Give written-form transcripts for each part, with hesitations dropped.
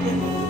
Hallelujah.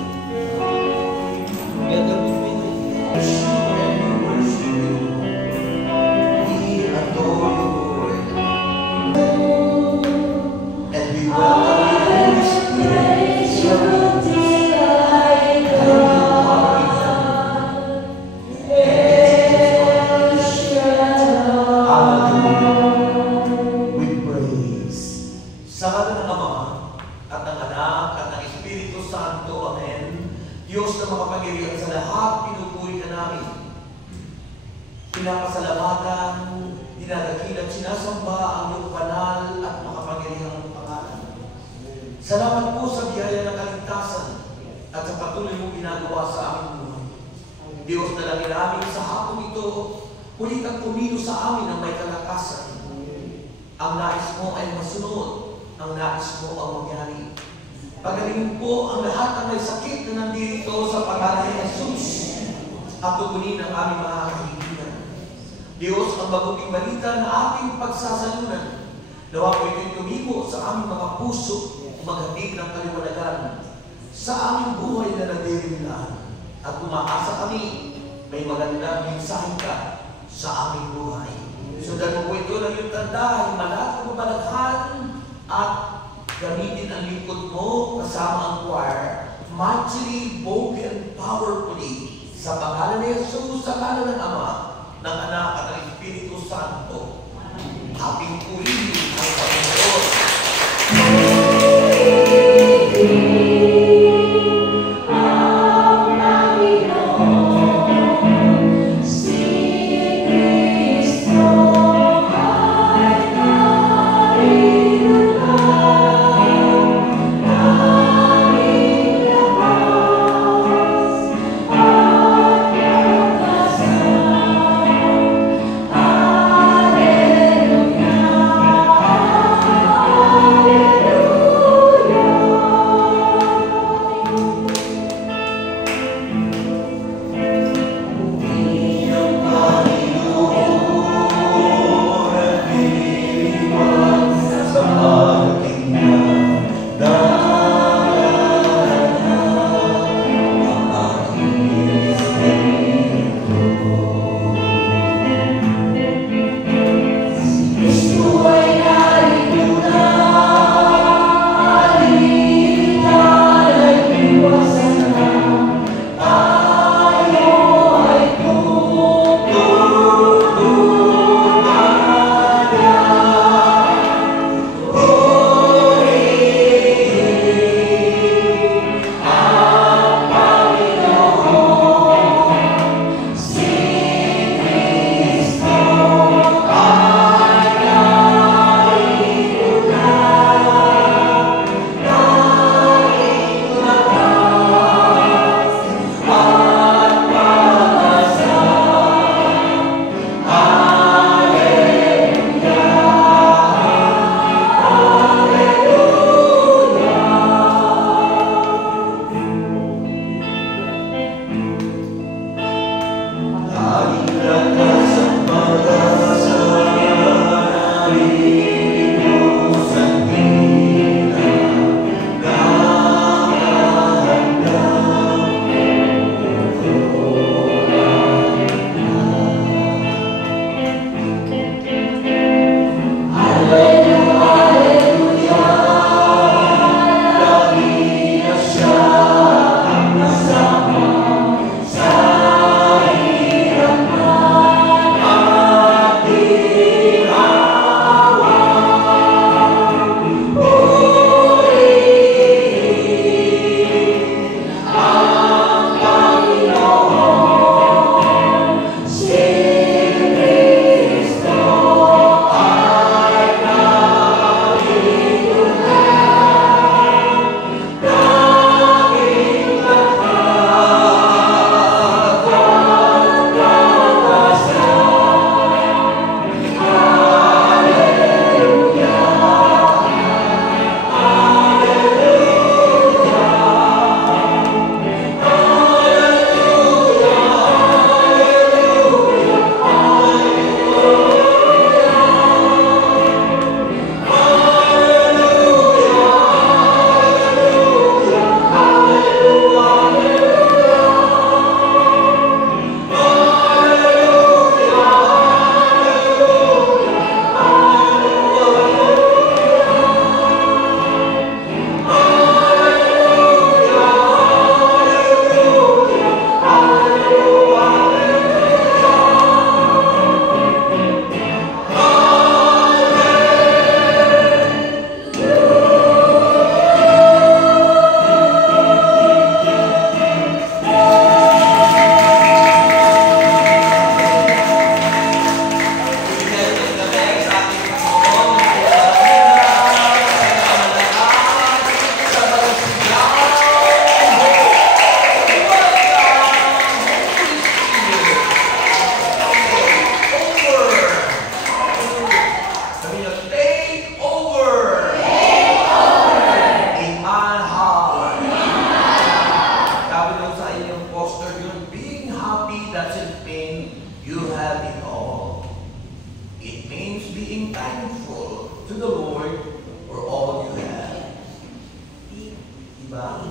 Diba?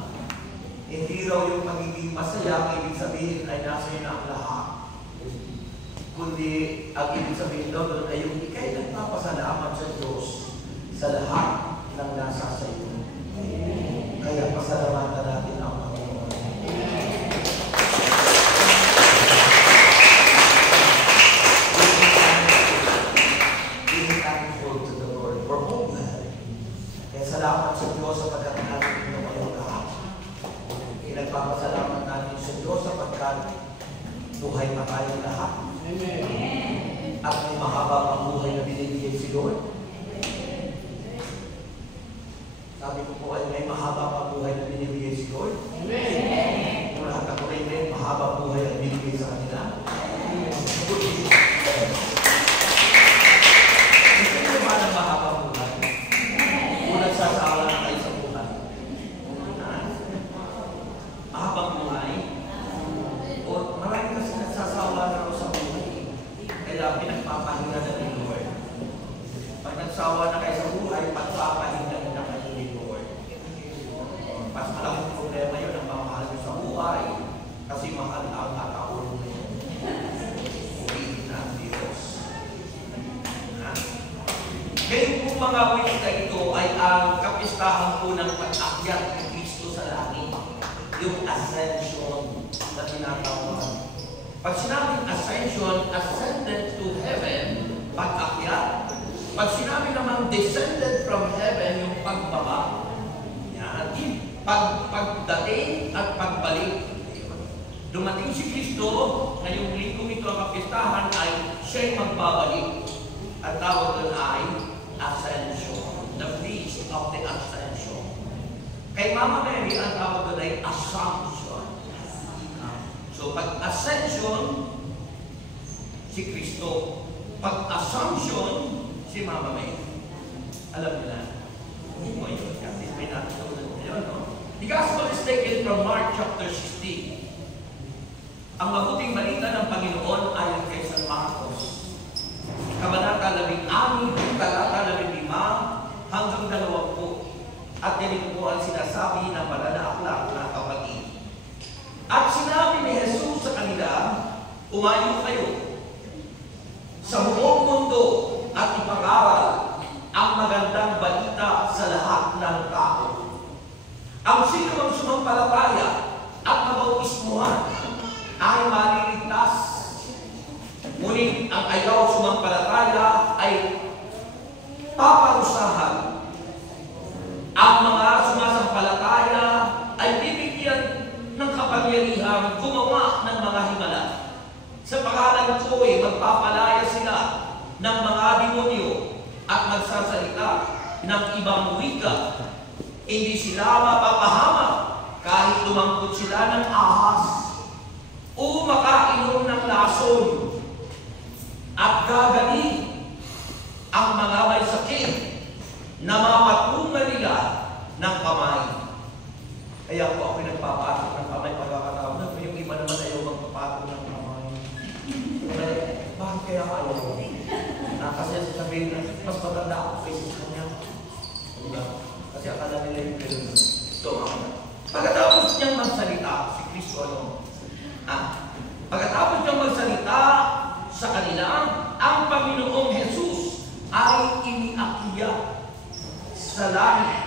Hindi raw yung magiging masaya, ang ibig sabihin ay nasa iyo na ang lahat. Kundi, ang ibig sabihin daw doon ay yung ikay nagpapasalamat sa Diyos sa lahat ng nasa sa iyo. Kaya pasalamatan natin ang Panginoon. Be thankful to the Lord for all that. Kaya salamat sa Diyos sapagkat natin ng ngayong lahat. Nagpapasalamat natin sa Diyos sapagkat buhay pa tayong lahat. Amen. At may mahaba ang buhay na binibigay si Lord. Sabi ko po ay may mahaba pa buhay na binibigay si Lord. Amen. Kung lahat ako ay may mahaba buhay na binibigay sa kanila. Hindi naman ang mahaba buhay. Kung nagsasawa na kayo sa buhay. Mahabang buhay. O marami kasi nagsasawa na ako sa buhay. Kaya pinagpapahinga na ni Lord. Pag nagsawa na kayo sa buhay, pagpapahinga na kayo ni Lord. Mas malaking problema yun ang mamahal nyo sa buhay. Kasi mahal ang nakaulo na yun. Purihin na ang Diyos. Ngayon po mga week na ito ay ang kapistahan po ng pag-akyat ni Kristo sa langit. Yung ascension na tinatawag. Pag sinabing ascension, ascended to heaven, pag-akyat. Pag sinabi naman descended from heaven, yung pagbaba. Yan. Pagdating at pagbalik. Dumating si Kristo, ngayong lingkong ito ang kapistahan ay siya'y magbabalik. At tawag doon ay ascension. The feast of the ascension. Kay Mama Mary, ang tawag doon ay assumption. So, pag ascension, si Kristo. Pag assumption, si Mama Mary. Alam nila. Hindi mo yun. Kasi may natutunan yun, no? The Gospel is taken from Mark chapter 16. Ang mabuting balita ng Panginoon ayon kay San Marcos. Kabanata 16, talata 15 hanggang 20. At ganito po ang sinasabi ng banal na aklat na kapatid. At sinabi ni Jesus sa kanila, umayo kayo sa buong mundo at ipangaral ang magandang balita sa lahat ng tao. Ang sino mang sumampalataya at mabautismuhan ay maliligtas. Ngunit ang ayaw sumampalataya ay paparusahan. Ang mga sumasampalataya ay bibigyan ng kapangyarihan gumawa ng mga himala. Sa pangalan ko ay magpapalaya sila ng mga demonyo at magsasalita ng ibang wika. Hindi sila mapapahamak kahit lumangkot sila ng ahas o makainom ng lason at gagaling ang mga may sakit na mapatungan nila ng kamay. Kaya po ako nagpapatong ng kamay pagkakataon na yung iba naman ayaw magpapatong ng kamay. Bakit kaya ayaw? Kasi sasabihin na, mas maganda ako kaysa sa kanya. Kasi akala nila yung gano'n. So, pagkatapos niyang magsalita, si Kristo pagkatapos niyang magsalita sa kanila, ang Panginoong Jesus ay iniakyat sa langit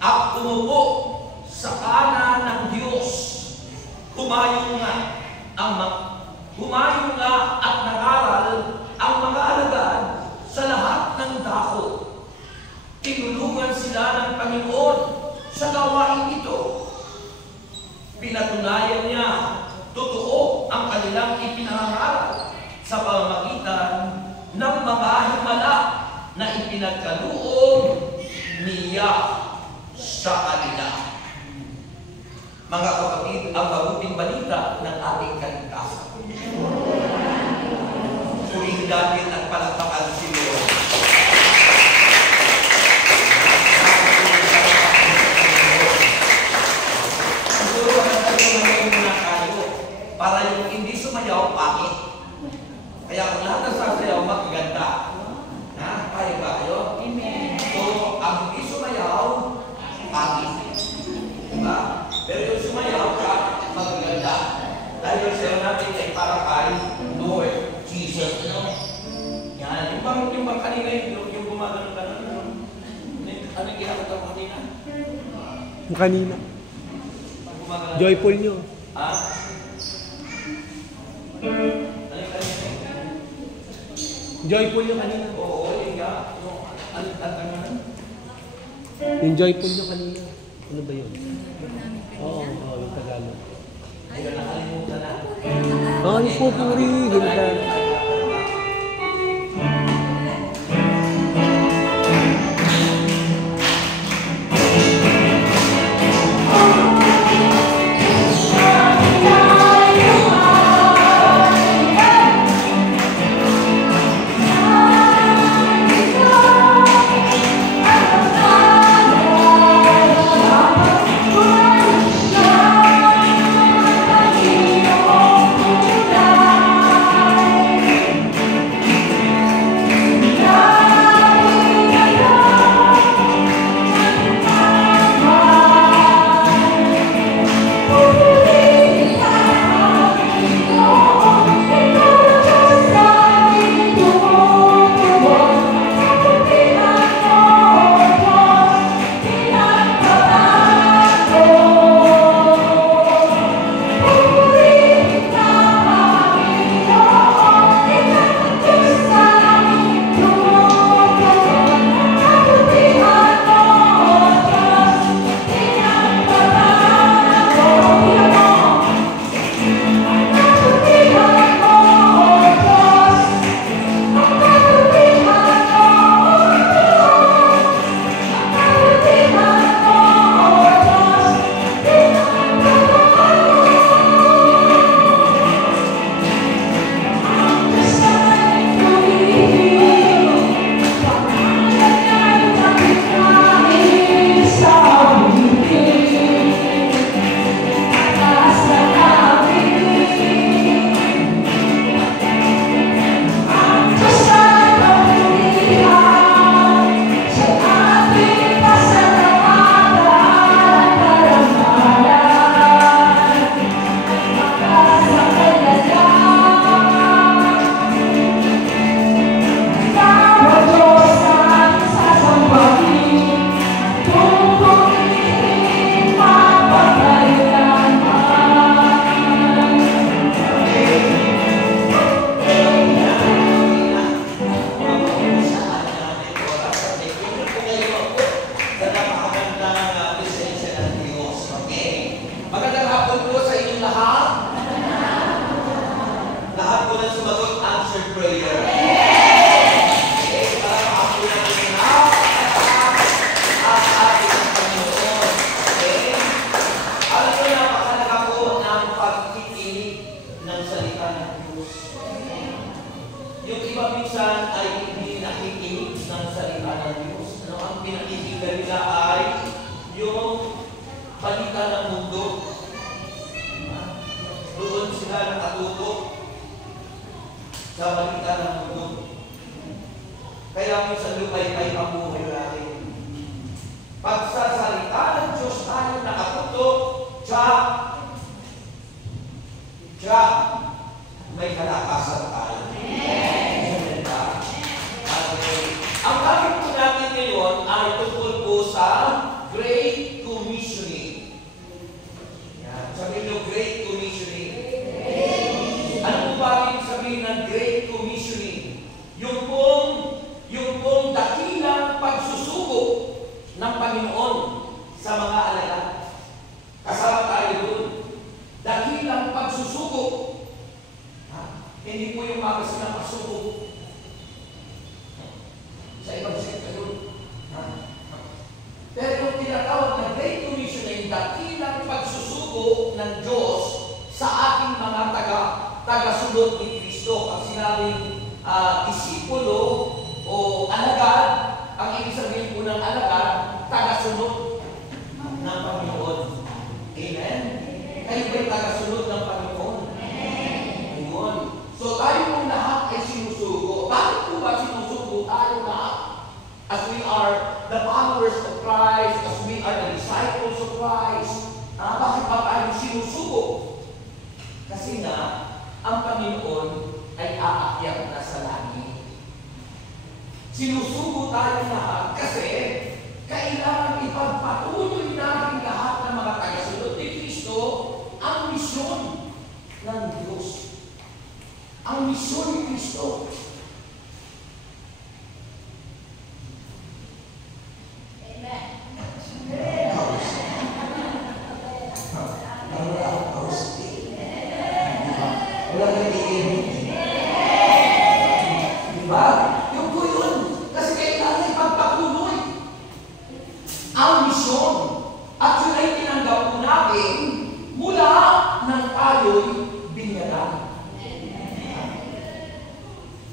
at umupo sa kanan ng Diyos. Humayo nga at nangaral ang mga alagad sa lahat ng dako. Tinulungan sila ng Panginoon sa gawain ito. Pinatunayan niya, totoo ang kanilang ipinangaral sa pamamagitan ng mga himala na ipinagkaloob niya sa kanila. Mga kapatid, ang mabuting balita ng ating kaligtasan. Purihin natin at palakpakan si Lord. Siguro magandang muna tayo para yung hindi sumayaw, pangit. Kaya kung lahat ng sasayaw, magaganda. Kaya ba kayo? Amen. So, ang hindi sumayaw, pangit. Diba? Pero yung sumayaw ka, magaganda. Dahil yung sayaw natin ay para kay Lord Jesus. Ano? Yan. Yung bang kanina, yung gumagano ka na, ano yung ginagawa mo kanina? Yung kanina. Joyful nyo. Ha? Ano yung kanina? Joyful yung kanina. Oo, yun nga. Ano? Yung joyful nyo kanina. Ano ba yun? Oo, yung Tagalog. Ayun, nakalimutan na. Ay, pupurihin ka. As we are the followers of Christ, as we are the disciples of Christ, bakit Kasi nga, ang Panginoon ay aakyat na sa langit. Sinusugo tayo lahat kasi kailangan ipagpatuloy natin lahat ng mga tagasunod ni Kristo ang misyon ng Diyos. Ang misyon ni Kristo.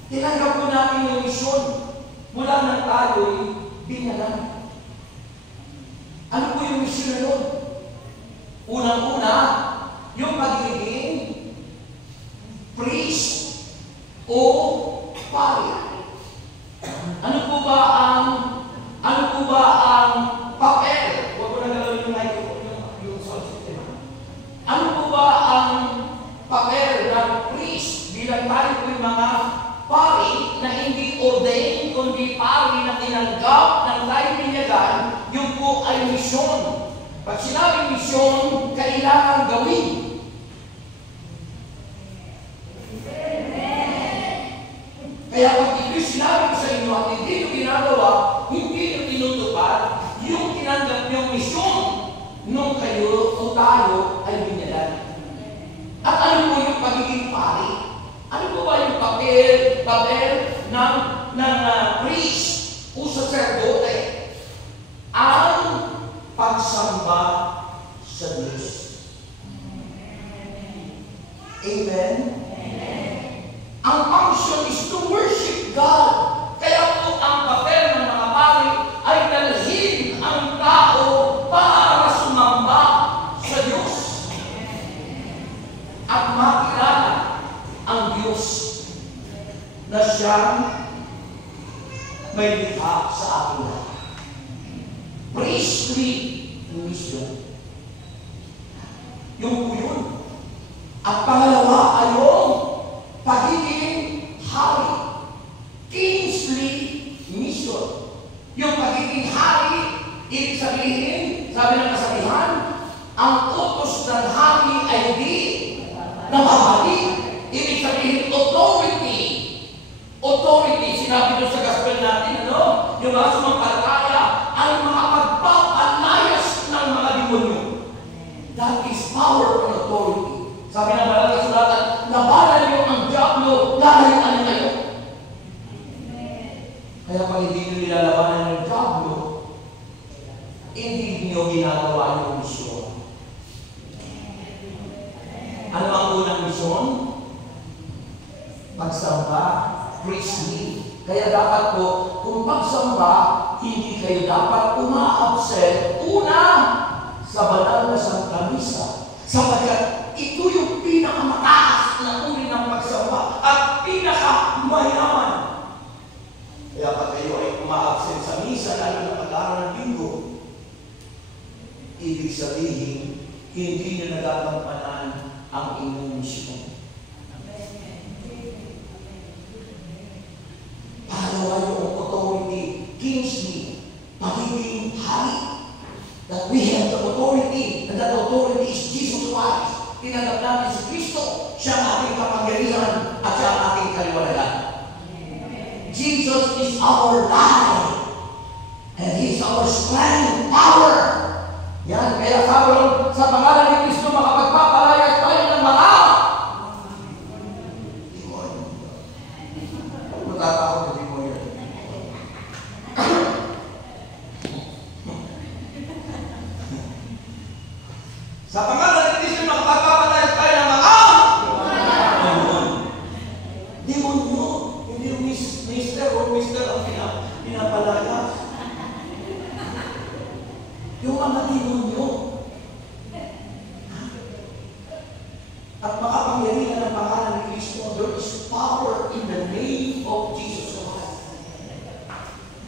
Tinanggap po natin yung misyon mula nang tayo'y binyagan. Ano po yung misyon na yun? Unang-una, yung pagiging priest o pari. Ano po ba ang papel? Huwag ko na gawin yung microphone, yung sound system. Ano po ba ang papel ng priest bilang tayo po yung mga pari na hindi ordained, kundi pari na tinanggap ng tayo binyagan, yun po ay misyon. Pag sinabing misyon, kailangan gawin. Kaya pag ito'y sinabi ko sa inyo at hindi nyo ginagawa, hindi nyo tinutupad, yung tinanggap nyo misyon nung kayo o tayo ay binyagan. At ano po yung pagiging pari? Ano po ba yung papel ng priest o sacerdote? Ang pagsamba sa Diyos. Amen? Ang function is to worship God. Kaya po ang papel ng mga pari ay dalhin ang tao para sumamba sa Diyos. At makilala ang Diyos na siyang may likha sa ating lahat. Priestly mission. Yung po yun. At pangalawa ay yung pagiging hari. Kingly mission. Yung pagiging hari, ibig sabihin, sabi ng kasabihan, ang utos ng hari ay di nababalik. Ibig sabihin, authority. Authority, sinabi doon sa gospel natin, ano? Yung mga sumampalataya ay makapagpapalayas ng mga demonyo. That is power and authority. Sabi ng banal na sulatan, labanan niyo ang diablo dahil ano kayo? Kaya pag hindi niyo nilalabanan ng diablo, hindi niyo ginagawa yung misyon. Ano ang unang misyon? Pagsamba, priestly. Kaya dapat po, kung pagsamba, hindi kayo dapat uma-absent una sa banal na Santa Misa. Sapagkat ito yung pinakamataas na uri ng pagsamba at pinakamayaman. Kaya pag kayo ay uma-absent sa misa, lalo na pag-aaral ng linggo, ibig sabihin, hindi nyo nagagampanan ang inyong misyon. Pangalawa yung authority, kingly, pagiging hari. That we have the authority, and that authority is Jesus Christ. Tinanggap natin si Kristo, siya ang ating kapangyarihan at siya ang ating kaliwanagan. Jesus is our life, and He is our strength, power. Yan, kaya sabi sa pangalan ni Kristo, makapagpapalayas tayo ng mga demonyo. Matatakot na demonyo. Sa pangalan ni Kristo, makapagpapalayas tayo ng mga demonyo. Hindi yung mister o mister ang pinapalayas. Yung mga demonyo. At makapangyarihan ang pangalan ni Kristo, there is power in the name of Jesus Christ.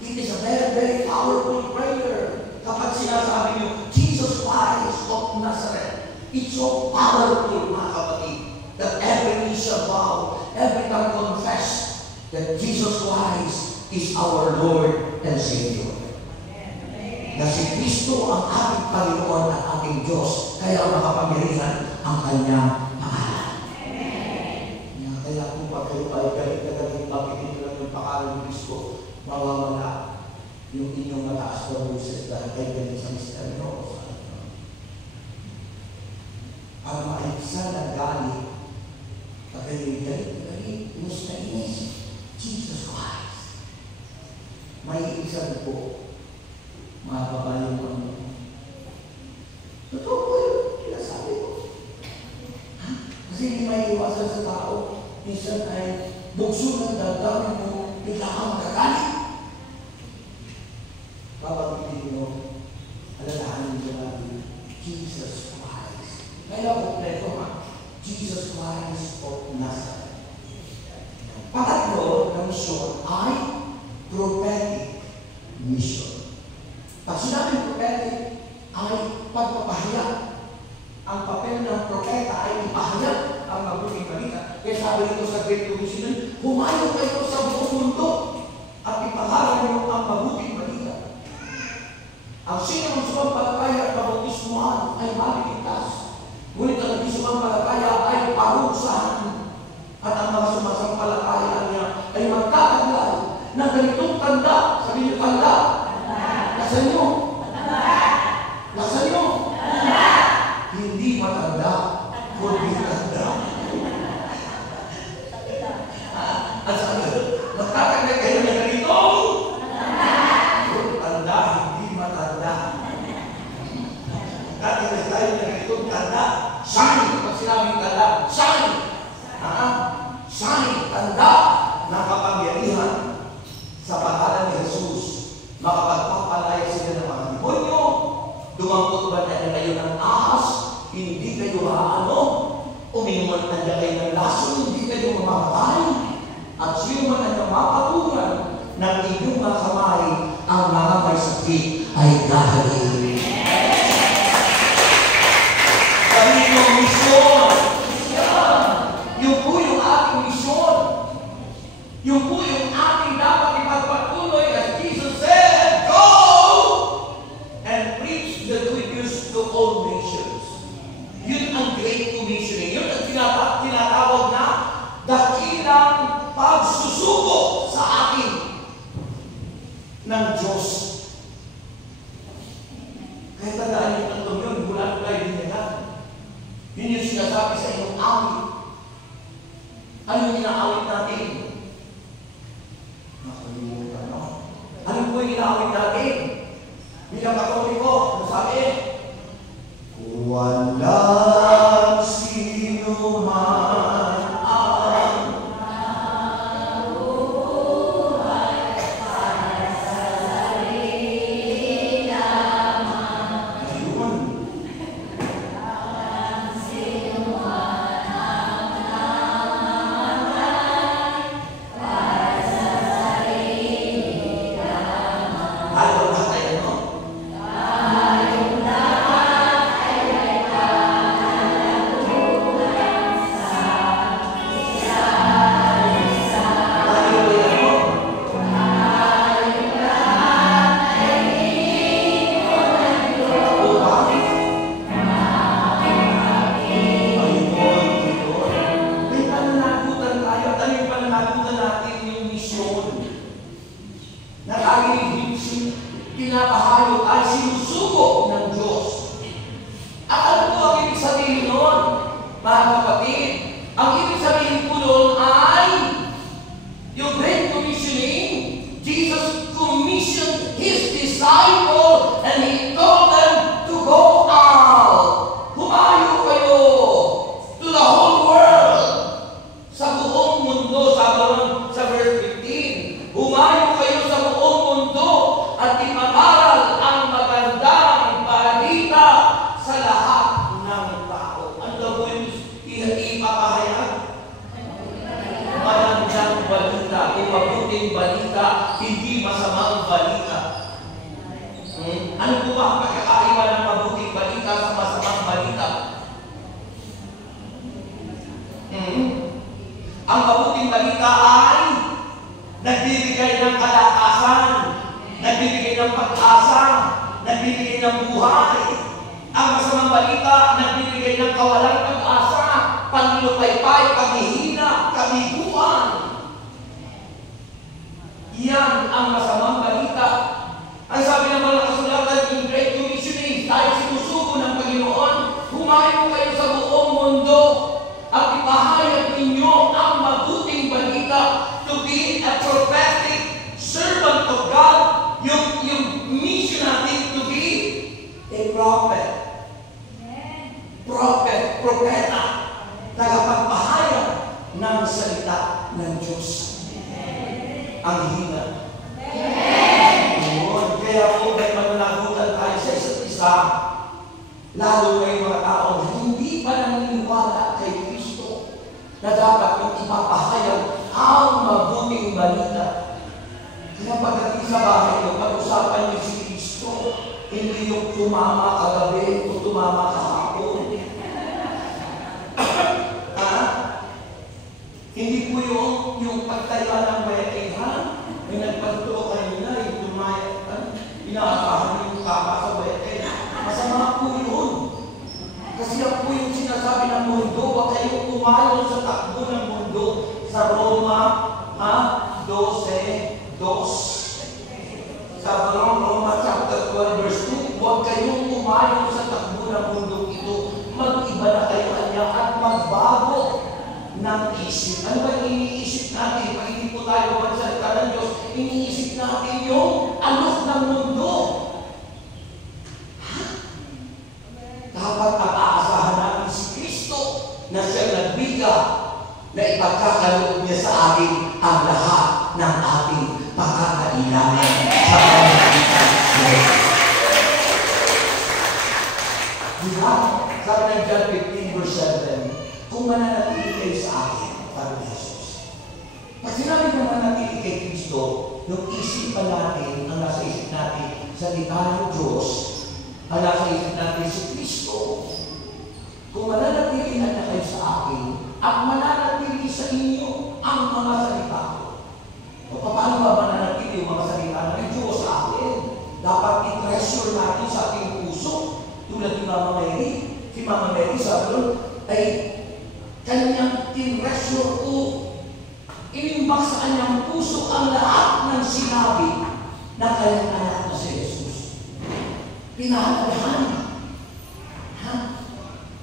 It is a very, very powerful prayer. Kapag sinasabi niyo, Jesus Christ of Nazareth, it's so powerful, mga kapatid. that every knee shall bow, every tongue confess that Jesus Christ is our Lord and Savior. Na si Kristo ang ating Panginoon at ating Diyos, kaya makapangyarihan ang kanyang pangalan. Kaya kung pag kayo ay galit na galit, bakitin nyo lang yung pangalan ng Kristo, mawawala yung inyong mataas na buses dahil kayo galit sa misteryo. Para maalisan ang galit, pag kayo galit na galit, inis na inis, Jesus Christ. May isa po, mga babae mo. Totoo po yun, pinasabi ko. Kasi hindi may iwasan sa tao. Minsan ay bugso ng damdamin mo, bigla kang magagalit. Babanggitin mo, alalahanin mo natin, Jesus Christ. Kaya kompleto ha, Jesus Christ of Nazareth. Pangatlo na mission ay prophetic mission. Pag sinabing prophetic ay pagpapahayag. Ang papel ng propeta ay ipahayag ang mabuting balita. Kaya sabi nito sa Great Commission, humayo kayo sa buong mundo at ipahayag niyo ang mabuting balita. Ang sino ang sumampalataya at mabautismuhan ay maliligtas. Ngunit ang hindi sumampalataya ay parusahan. At ang mga sumasampalataya niya ay magkataglay ng ganitong tanda. Sabi niyo, tanda. Nasa niyo? Nasa niyo? Hindi matanda, kundi tanda. At sabi niyo, magkataglay kayo ng ganitong tanda, hindi matanda. Magkataglay tayo ng ganitong tanda. Sign! Pag sinabing tanda, sign! Sign! Tanda ng kapangyarihan sa pangalan ni Jesus. Makapagpapalaya sila ng mga demonyo, dumangkot ba na kayo ng ahas, hindi kayo uminuman na kayo ng laso, hindi kayo mamamatay, at sino man ang mapatungan ng inyong mga kamay, ang mga may sakit ay gahalin. Sabi niyo, misyon! Yung po yung ating misyon. Yung po yung ating dapat ipagpatuloy as Jesus said, go and preach the good news to all nations. Yun ang Great Commissioning. Yun ang tinatawag na dakilang pagsusuko sa atin ng Diyos. Kaya tandaan yung tantong yun, mula tayo din yan. Yun yung sinasabi sa inyong awit. Ano yung inaawit natin? Nakalimutan, no? Ano po yung inaawit natin? Bilang Katoliko, ano sabi? Walang sino man ang nabuhay para sa sarili lamang. Ayun. Walang sino man ang nabuhay nagbibigay ng kalakasan, nagbibigay ng pag-asa, nagbibigay ng buhay. Ang masamang balita, nagbibigay ng kawalang pag-asa, panlupaypay, paghihina, kabiguan. Yan ang masamang balita. Ang sabi ng mga kasulatan in Great Commissioning, dahil sinusugo ng Panginoon, humayo kayo sa buong mundo at ipahayag ninyo ang mabuting balita to be a prophetic servant of God. Yung mission natin to be a prophet. Prophet, propeta, tagapagpahayag ng salita ng Diyos. Ang hina. Kaya po may mananagutan tayo sa isa't isa, lalo na yung mga tao na hindi pa naniniwala kay Kristo na dapat yung ipapahayag ang mabuting balita. Kaya pagdating sa bahay nyo, pag-usapan nyo si Kristo, hindi yung tumama kagabi o tumama kahapon. Hindi po yung pagtaya ng wedding, ha? May nagpagtuo kanina, yung tumaya, inaasahan yung kaka sa wedding. Masama po yun. Kasi yan po yung sinasabi ng mundo, huwag kayong tumayo sa takbo ng mundo. Sa Roma, 12:2. Sa Roma chapter 12 verse 2, huwag kayong tumayo sa takbo ng mundo ito. Mag-iba na kayo kanya at magbago ng isip. Ano ba iniisip natin? Pag hindi po tayo magsalita ng Diyos, iniisip natin yung alok ng mundo. Dapat aasahan natin si Kristo na siyang nagbiga na ipagkakaloob niya sa atin ang lahat ng ating pagkakailangan sa pamamagitan niya. Diba? Sabi ng John 15 verse 7, kung mananatili kayo sa akin, sabi ni Jesus. Pag sinabi na mananatili kay Kristo, yung isipan natin, ang nasa isip natin, salita ng Diyos, ang nasa isip natin si Kristo. Kung mananatili na kayo sa akin, at mananatili sa inyo ang mga salita ko. O paano ba mananatili yung mga salita ng Diyos sa atin? Dapat i-treasure natin sa ating puso. Tulad ni Mama Mary. Si Mama Mary sa doon ay kanyang tinresure o inimbak sa kanyang puso ang lahat ng sinabi na kanyang anak na si Jesus. Pinahalahan.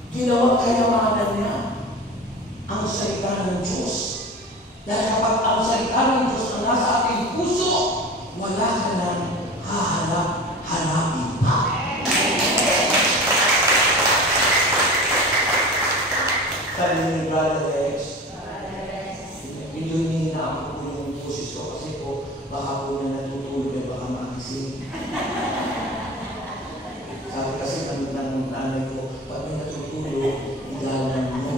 Ginawang kayamanan niya ang salita ng Diyos. Dahil kapag ang salita ng Diyos ang nasa ating puso, wala ka nang hahanap-hanapin pa. Sabi ni Brother Rex, medyo hinihina ako po yung pusis ko kasi po baka po na natutulog at baka makising. Sabi kasi ng nanay ko, pag may natutulog, igalan mo.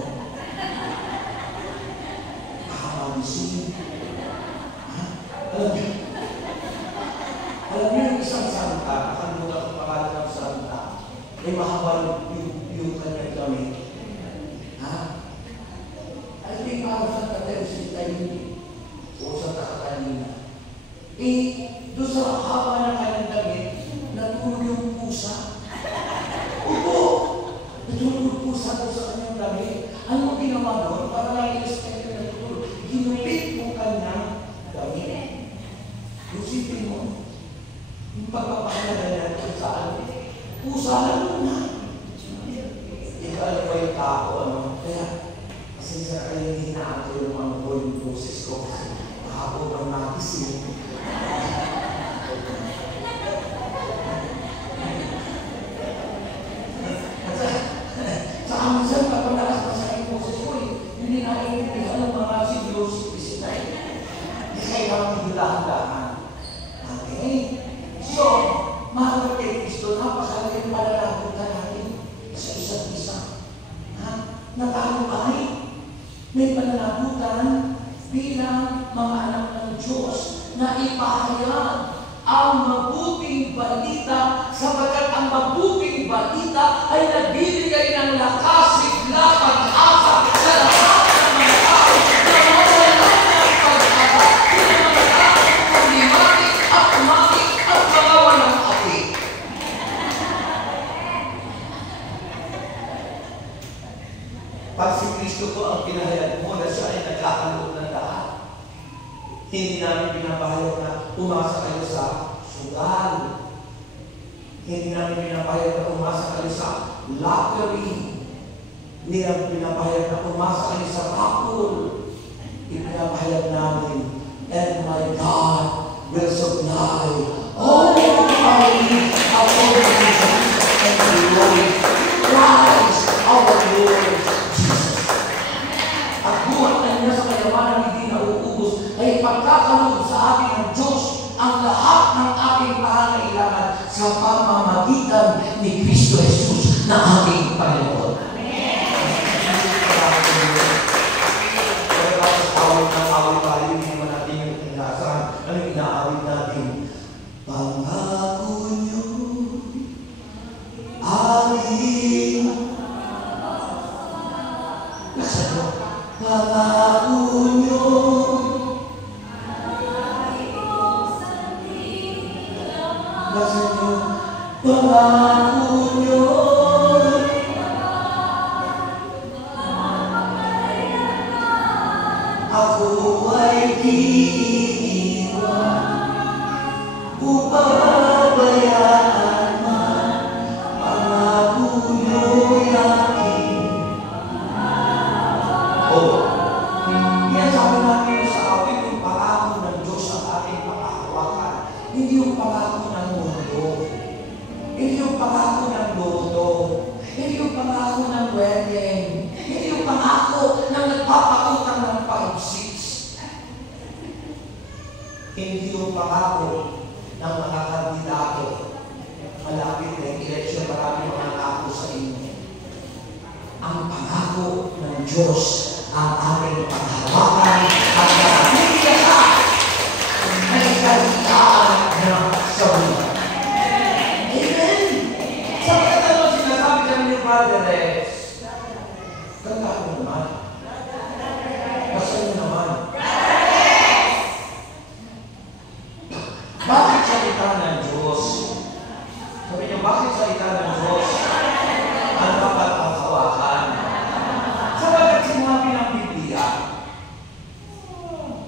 Baka makising. Alam niyo yung isang santa, nakalimutan ko pangalan ng santa, may mahaba yung kanyang gamit. Ay, may parang sa tatensin tayo o sa takatalina. Doon sa haba ng kanyang damit, natulog yung pusa. Opo! Natulog yung pusa doon sa kanyang damit. Ano mo ginawa doon? Para na-respect yung natulog. Ginupit yung kanyang damit. Lusipin mo, yung pagpapahalaga niya kung saan, pusa lang muna. Ikaw ano ba yung tao, ano? Kaya, kasi sa kayo hinaan ko yung mga boiling process ko kasi kahapon ang nagising. Sa amin kapag nakasama yung process ko, hindi naiintindihan ng mga siglos bisitay. Hindi kailangan hilahan-lahan. Okay? So, mahal kay Kristo, napakalaking pananagutan natin sa isa't isa. Na tayo ay may pananagutan bilang mga anak ng Diyos na ipahayag ang mabuting balita sapagkat ang mabuting balita ay nagbibigay ng lakas, sigla, pag-asa sa lahat ng mga tao na mawalan ng pag-asa, sa mga tao Pag si Kristo po ang pinahayag mo na siya ay nagkakaloob ng lahat, hindi namin pinapahayag na umasa kayo sa sugal. Hindi namin pinapahayag na umasa kayo sa lottery. Hindi namin pinapahayag na umasa kayo sa raffle. Ipinapahayag namin, and my God will supply all our needs according to His riches and glory. Christ our Lord Jesus. At buhat na niya sa kayamanan hindi nauubos ay pagkakaroon sa atin ng Diyos ang lahat ng ating pangangailangan sa pamamagitan ni Kristo Jesus na ating Panginoon. Awit ng awit tayo, hindi naman natin yung inaasahan. Anong inaawit natin? Pangako niyo, aking nasa niyo, pangako niyo, nasa niyo, pangako niyo, ako ay iiwan upang babayaan man pangako niyo'y aking. Yan sabi natin sa atin, yung pangako ng Diyos ang ating panghahawakan. Hindi yung pangako ng mundo. Hindi yung pangako ng loto. Hindi yung pangako ng wedding. Hindi yung pangako ng nagpapakutang ng 5-6. Hindi yung pangako ng mga kandidato. Malapit na yung eleksyon, marami mga ako sa inyo. Ang pangako ng Diyos ang ating panghawakan at nakapilya ka na ikalitaan na sa buhay. Amen! Sa pagkatalo sinasabi kami ni Brother Rex, ganda ko naman. Basta nyo naman. Bakit salita ng Diyos? Sabi niyo, bakit salita ng Diyos ang dapat ang hawakan? Sabagat sinabi ng Biblia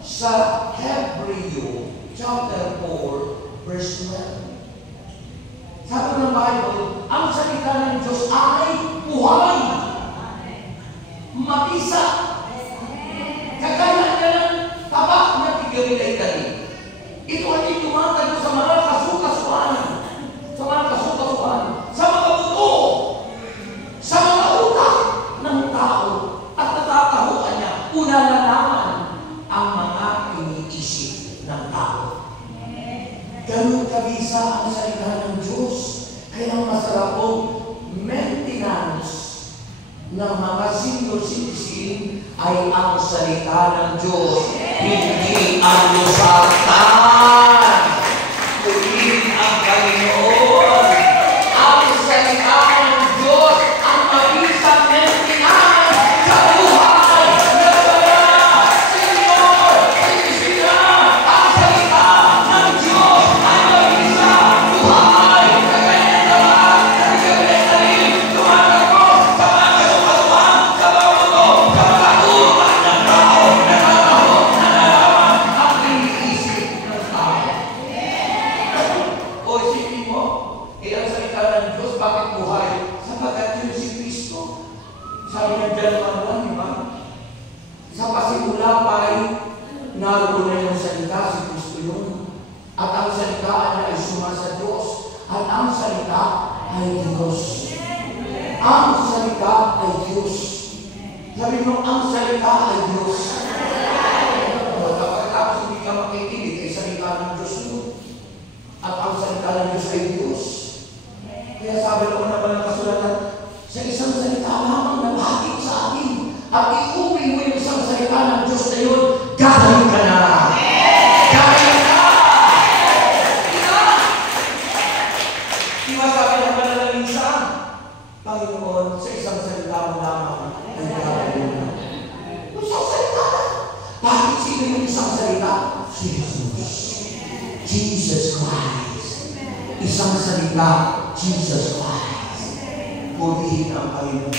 sa Hebreo chapter 4 verse 12. Sabi ng Bible, ang salita ng Diyos ay buhay, mabisa, kagaya niya ng tabak na tigawin-ay-tali. Ito ay tumatago sa mga kasukasuan, sa mga kasukasuan, sa mga buto, sa mga utak ng tao, at natatahuan niya, una na naman ang mga iniisip ng tao. Ganun kabisa ang salita ng Diyos. Kaya masarap po maintenance ng mga senior citizen ay ang salita ng Diyos, hindi ang losartan, kundi ang Panginoon. Ang salita ng Diyos ang mabisang maintenance sa buhay ng mga senior citizen. Ang salita ng Diyos ay mabisang buhay. Kagaya ng lahat na tigawin-ay-tali, tumatakbo sa mga kasukasuan, sa mga buto, sa mga utak ng tao, nakakahok na nalaman ang iniisip ng tao. O isipin mo, ang salita ng Diyos, bakit buhay? Sapagkat yun si Kristo. Sabi ng John 1:1, di ba? Sa pasimula pa ay naroon na yung salita, si Kristo yun. At ang salita niya ay suma sa Diyos. At ang salita ay Diyos. Ang salita ay Diyos. Sabi mo, ang salita ay Diyos. Kapag tapos hindi ka makikinig, ay salita ng Diyos yun. At ang salita ng Diyos ay Diyos. Kaya sabi naman naman ng kasulatan, sa isang salita lamang na bahagin sa atin, at iuwi mo yung isang salita ng Diyos na yun, gagaling ka na. Gagaling ka! Diba sabi ng mananalisa, Panginoon, sa isang salita mo lamang ay gagaling ka. Isang salita na. Bakit sino yung isang salita? Si Jesus. Jesus Christ. Isang salita, Jesus Christ. Purihin ang Panginoon.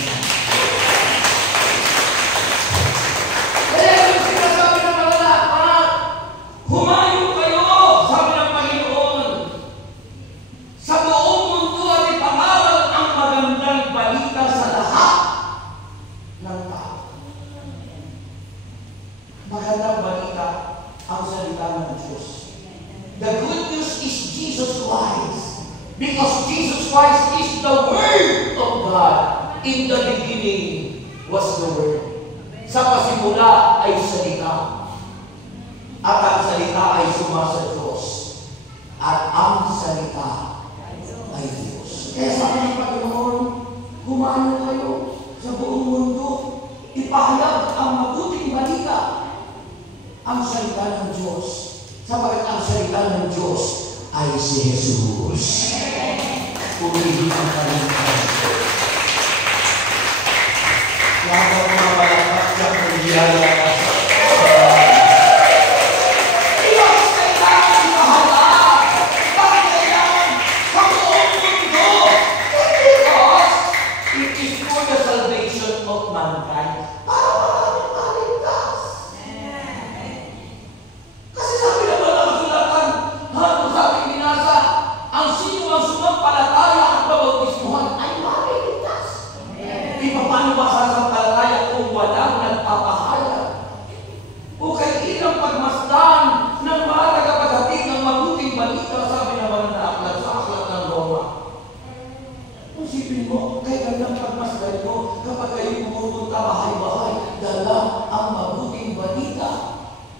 beginning was the Word. Sa pasimula ay salita. At ang salita ay sumasa Diyos. At ang salita ay Diyos. Kaya sabi ng Panginoon, kumano kayo sa buong mundo, ipahayag ang mabuting balita, ang salita ng Diyos. Sapagat ang salita ng Diyos ay si Jesus. Purihin ang kalimutan. Lahat ng mga palakpak sa pagkiyala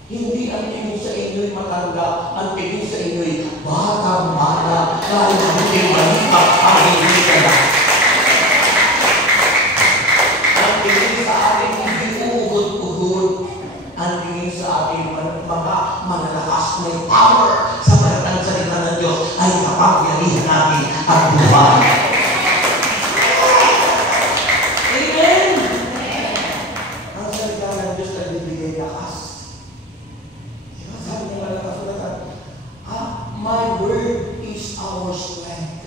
hindi ang tingin sa inyo'y matanda, ang tingin sa inyo'y bata-bata, kahit mabuting balita ang hindi kaya. Ang tingin sa atin hindi uhod-uhod, ang tingin sa atin mga malalakas, may power sa palatang salita ng Diyos ay kapangyarihan natin ang buhay. Amen! Ang salita ng Diyos ay bibigay lakas. My word is our strength.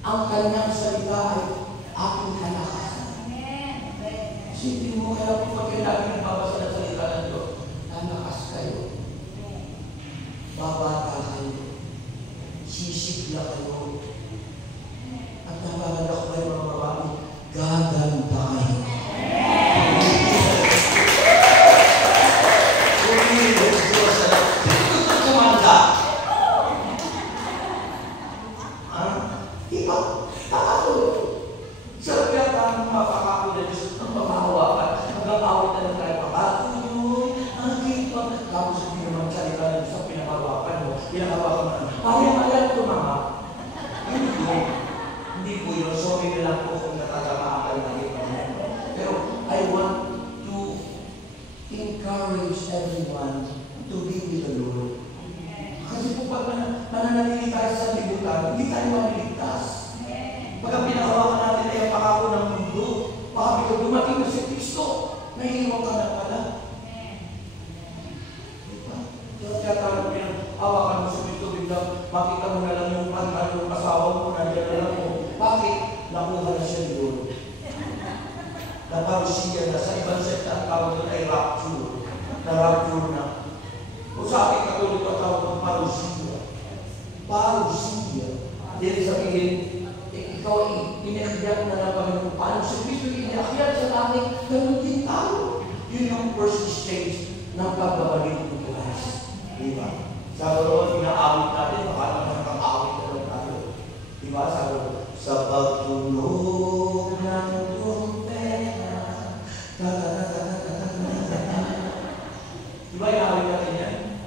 Ang kanyang salita ay aking kalakasan. Isipin mo kaya kung pag lagi nagbabasa ng salita ng Diyos, lalakas kayo. Babata kayo. Sisigla kayo. At nabalala ko kayo mga babae, gaganda kayo. Makita mo na lang yung asawa mo, nandiyan na lang mo. Bakit? Nakuha na siya doon. Naparusiya na. Sa ibang set ang tawag doon ay rapture. Na-rapture na. Kung sa ating Katoliko ang tawag ng parusiya. Parusiya. Dili sabihin, ikaw ay inakyat na ng Panginoon. Paano si Kristo inakyat sa langit? Ganun din tayo. Yun yung first stage ng pagbabalik ng Christ. Diba? Sa loob, inaawit natin, baka naman nakakawit na lang tayo. Diba? Sa pagtunog ng trumpeta, diba inaawit natin yan?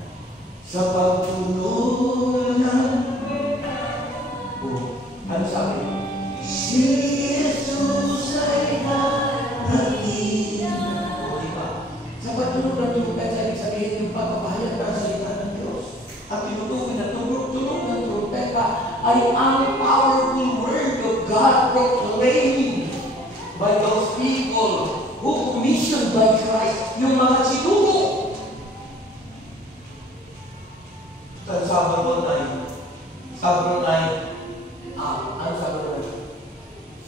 Sa pagtunog ng ano sabi? Si Jesus ay narating. Diba? Sa pagtunog ng trumpeta, ibig sabihin yung pagpapahayag ng salita ng Diyos. Ang tinutukoy na tunog ng trumpeta ay ang powerful word of God proclaimed by those people who commissioned by Christ, yung mga sinugo. Sa Sabado 9, ang Sabado 9,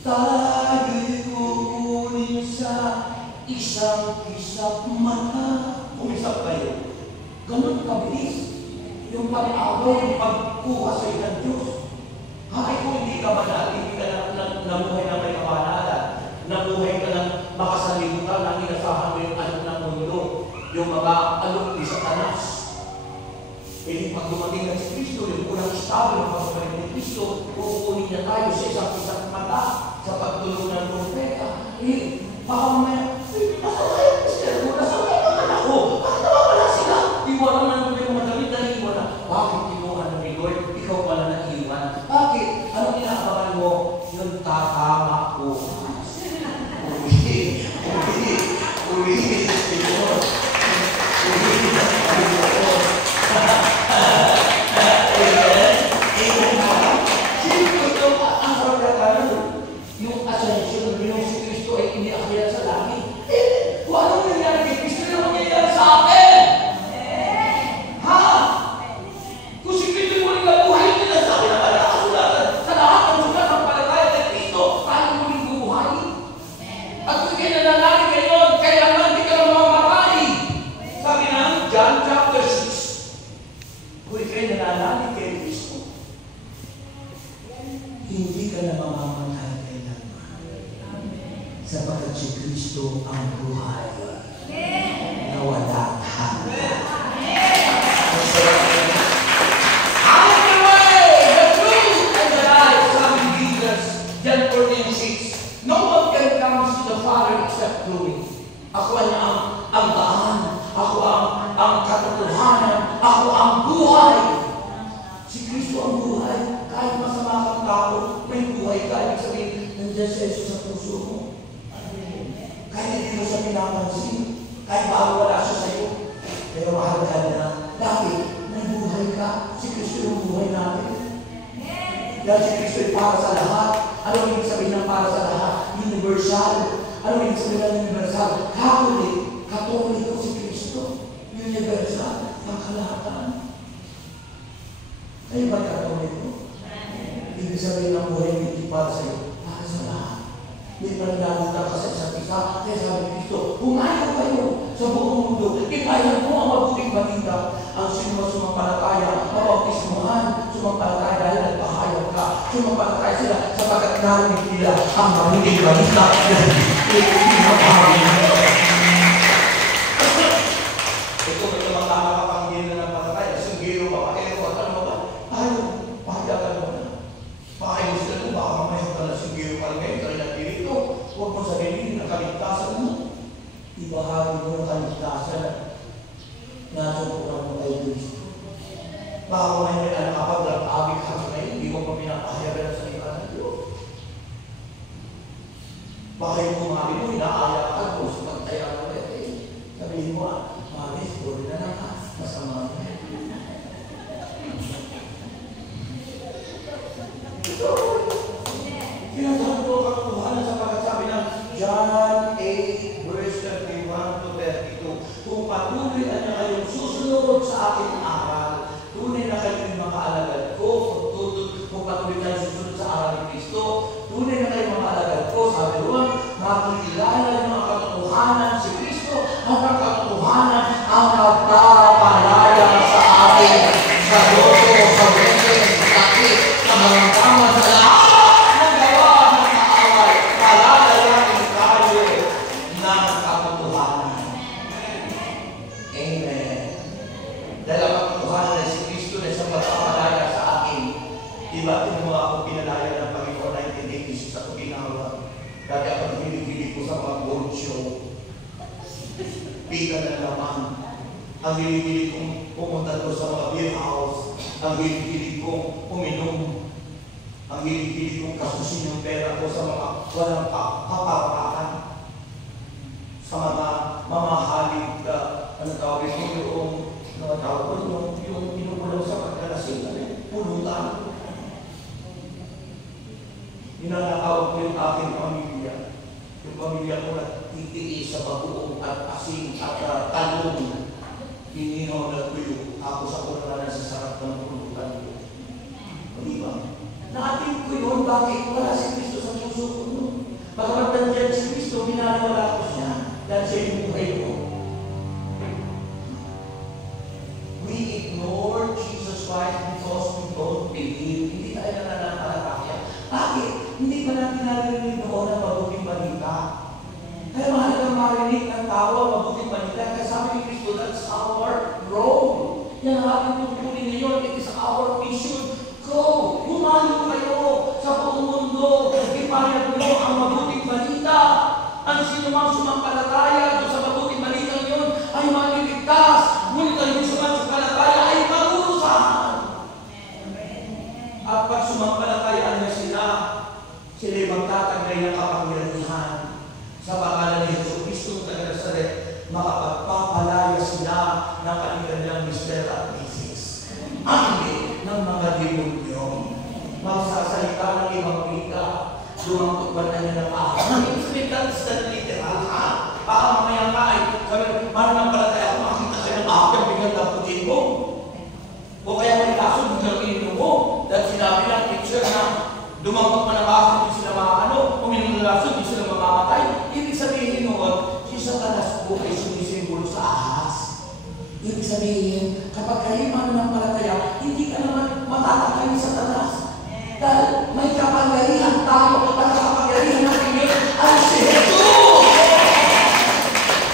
tayo'y kukunin sa isang kisap mata. Kumisap kayo. Ganun kabilis. Yung pag-away, yung pagkuha sa ng Diyos. Kahit kung hindi ka banal, hindi ka namuhay na may kabanalan, namuhay ka ng makasalimutan, nang inasahan mo yung alok ng mundo, yung mga alok ni Satanas. Eh, pag dumating na si Kristo, yung unang estado ng pagpapalit ni Kristo, kukunin niya tayo sa isang mata, sa pagtulong ng propeta. Baka mamaya, masama yung mister mo, nasama yung mga anak ko. Bakit naman pala sila? Iwanan na naman yung madamit na iwanan. Bakit kinuha na ni Lord? Ikaw pala na iwan. Bakit? Anong kinakabahan mo? Yung tatama ko. Ulihin sa Senyor. Ulihin sa Senyor. Yung ascension, yung si Kristo ay iniakyat sa langit. Kung anong nangyari kay Kristo, yung mangyayari sa akin. Ha? Kung si Kristo yung muling nabuhay, hindi na sa akin ang nakakasulatan. Sa lahat ng sulat ng palataya kay Kristo, tayo muling buhay. At kung ikay nananalig ngayon, kailangan di ka na mamamatay. Sabi ng John chapter 6, kung ikay nananalig kay Kristo, hindi ka na mamamatay kailanman. Sapagkat si Kristo ang buhay na walang hanggan. I am the way, the truth, and the life, sabi ni Jesus, John 14:6. No one can come to the Father except through me. Ako ang daan, ako ang katotohanan, ako ang buhay. Si Kristo ang buhay. Kahit masama kang tao, may buhay ka. Ibig sabihin, nandiyan si Jesus sa puso mo. Kahit hindi mo siya pinapansin, kahit bago wala siya sa'yo, pero mahal ka na. Bakit? May buhay ka. Si Kristo yung buhay natin. Dahil si Kristo ay para sa lahat. Ano yung ibig sabihin ng para sa lahat? Universal. Ano yung ibig sabihin ng universal? Catholic. Katoliko si Kristo. Universal. Pangkalahatan. Kayo ba katoliko? Ibig sabihin ng buhay hindi para sa'yo, para sa lahat. Hindi pa nalamutan ka sa isa't isa. Kaya sabi ni Kristo, umayaw kayo sa buong mundo. Ipayan mo ang mabuting balita. Ang sino sumampalataya, mabautismuhan, sumampalataya dahil nagpahayag ka. Sumampalataya sila sapagkat narinig nila ang mabuting balita. Ito ba ito mga nakakapanggil na palataya? Singgiro, papaero, at ano ba? Tayo, pahayagan mo na. Pakayos na ito, baka mamaya ka na siguro ka rin, kaya natin ito. Huwag mo sabihin na kaligtasan mo. Ibahagi mo ang kaligtasan. Nasumpukan mo kay Kristo. Baka mamaya may anak kapag nag-abig ka sa ngayon, hindi mo pa pinapahayagan sa iba ng Diyos. Baka yung kumari mo, inaaya ka mo sa pagtaya mo sabihin mo, Maris, doon na lang ha, masama mo. Sinasabi ko ang katotohanan sapagkat sabi ng John 8, verse 31 to 32. Kung patuloy na kayong susunod sa aking aral, tunay na kayong mga alagad ko. Kung patuloy na susunod sa aral ni Kristo, tunay na kayong mga alagad ko. Sabi doon, makikilala yung mga katotohanan si Kristo at ang katotohanan ang nagpapalaya sa atin. Sa loto, sa wete, sa sakit, sa mga tama, sa lahat. Diba, yung mga ako pinalaya ng Panginoon 1986 sa Okinawa. Dati ako pinipili ko sa mga gold show. Pila na naman. Ang pinipili kong pumunta ko sa mga beer house. Ang pinipili kong uminom. Ang pinipili kong kasusin yung pera ko sa mga walang kaparapan. Sa mga mamahalig, ano tawag mo yung inuulang sa pagkalasing, pulutan. Ninanakawag ko yung aking pamilya. Yung pamilya ko na titiis sa bagoong at asin at talong. Hinihaw na tuyo. Ako sa kurananan sa sarap ng pulutan ko. Di ba? Naating ko yun. Bakit? Wala si Kristo sa puso ko nun. Pagkamat nandiyan si Kristo, minanawala ko siya. Dahil siya yung buhay ko. We ignore Jesus Christ because we don't believe. Hindi tayo nananampalataya. Bakit? Hindi pa natin narinig noon ang mabuting balita. Kaya mahalagang marinig ng tao ang mabuting balita. Kaya sabi ni Kristo, that's our role. Yan ang ating tungkulin ngayon. It is our mission. Go! Humalo kayo sa buong mundo. ipahayag mo ang mabuting balita. Ang sino mang sumampalataya doon sa mabuting balita yun ay maliligtas. Ngunit ang hindi sumampalataya ay marurusahan. At pag sumampalatayaan niya sila'y magtataglay ng kapangyarihan. Sa pangalan ni Jesucristo ng Nazaret, makapagpapalaya sila ng kanilang mister at misis. Hindi ng mga demonyo. Magsasalita ng ibang wika. Dumangkot na niya ng ahang. Hindi sabihin ka literal, ha? Baka mamaya ka ay, sabi, mananampalataya ako, makita ka ng ahang, bigyan ng putin mo. O kaya may kaso, bigyan ng ininom mo. Dahil sinabi lang, picture na, dumangkot man ang ahang, hindi sila makakano, uminom ng laso, hindi sila mamamatay. Ibig sabihin noon, si Satanas po ay sumisimbolo sa ahas. Ibig sabihin, kapag kayo mananampalataya, hindi ka naman matatakay ni Satanas. Dahil may kapangyarihan tayo at ang kapangyarihan natin yun ay si Jesus!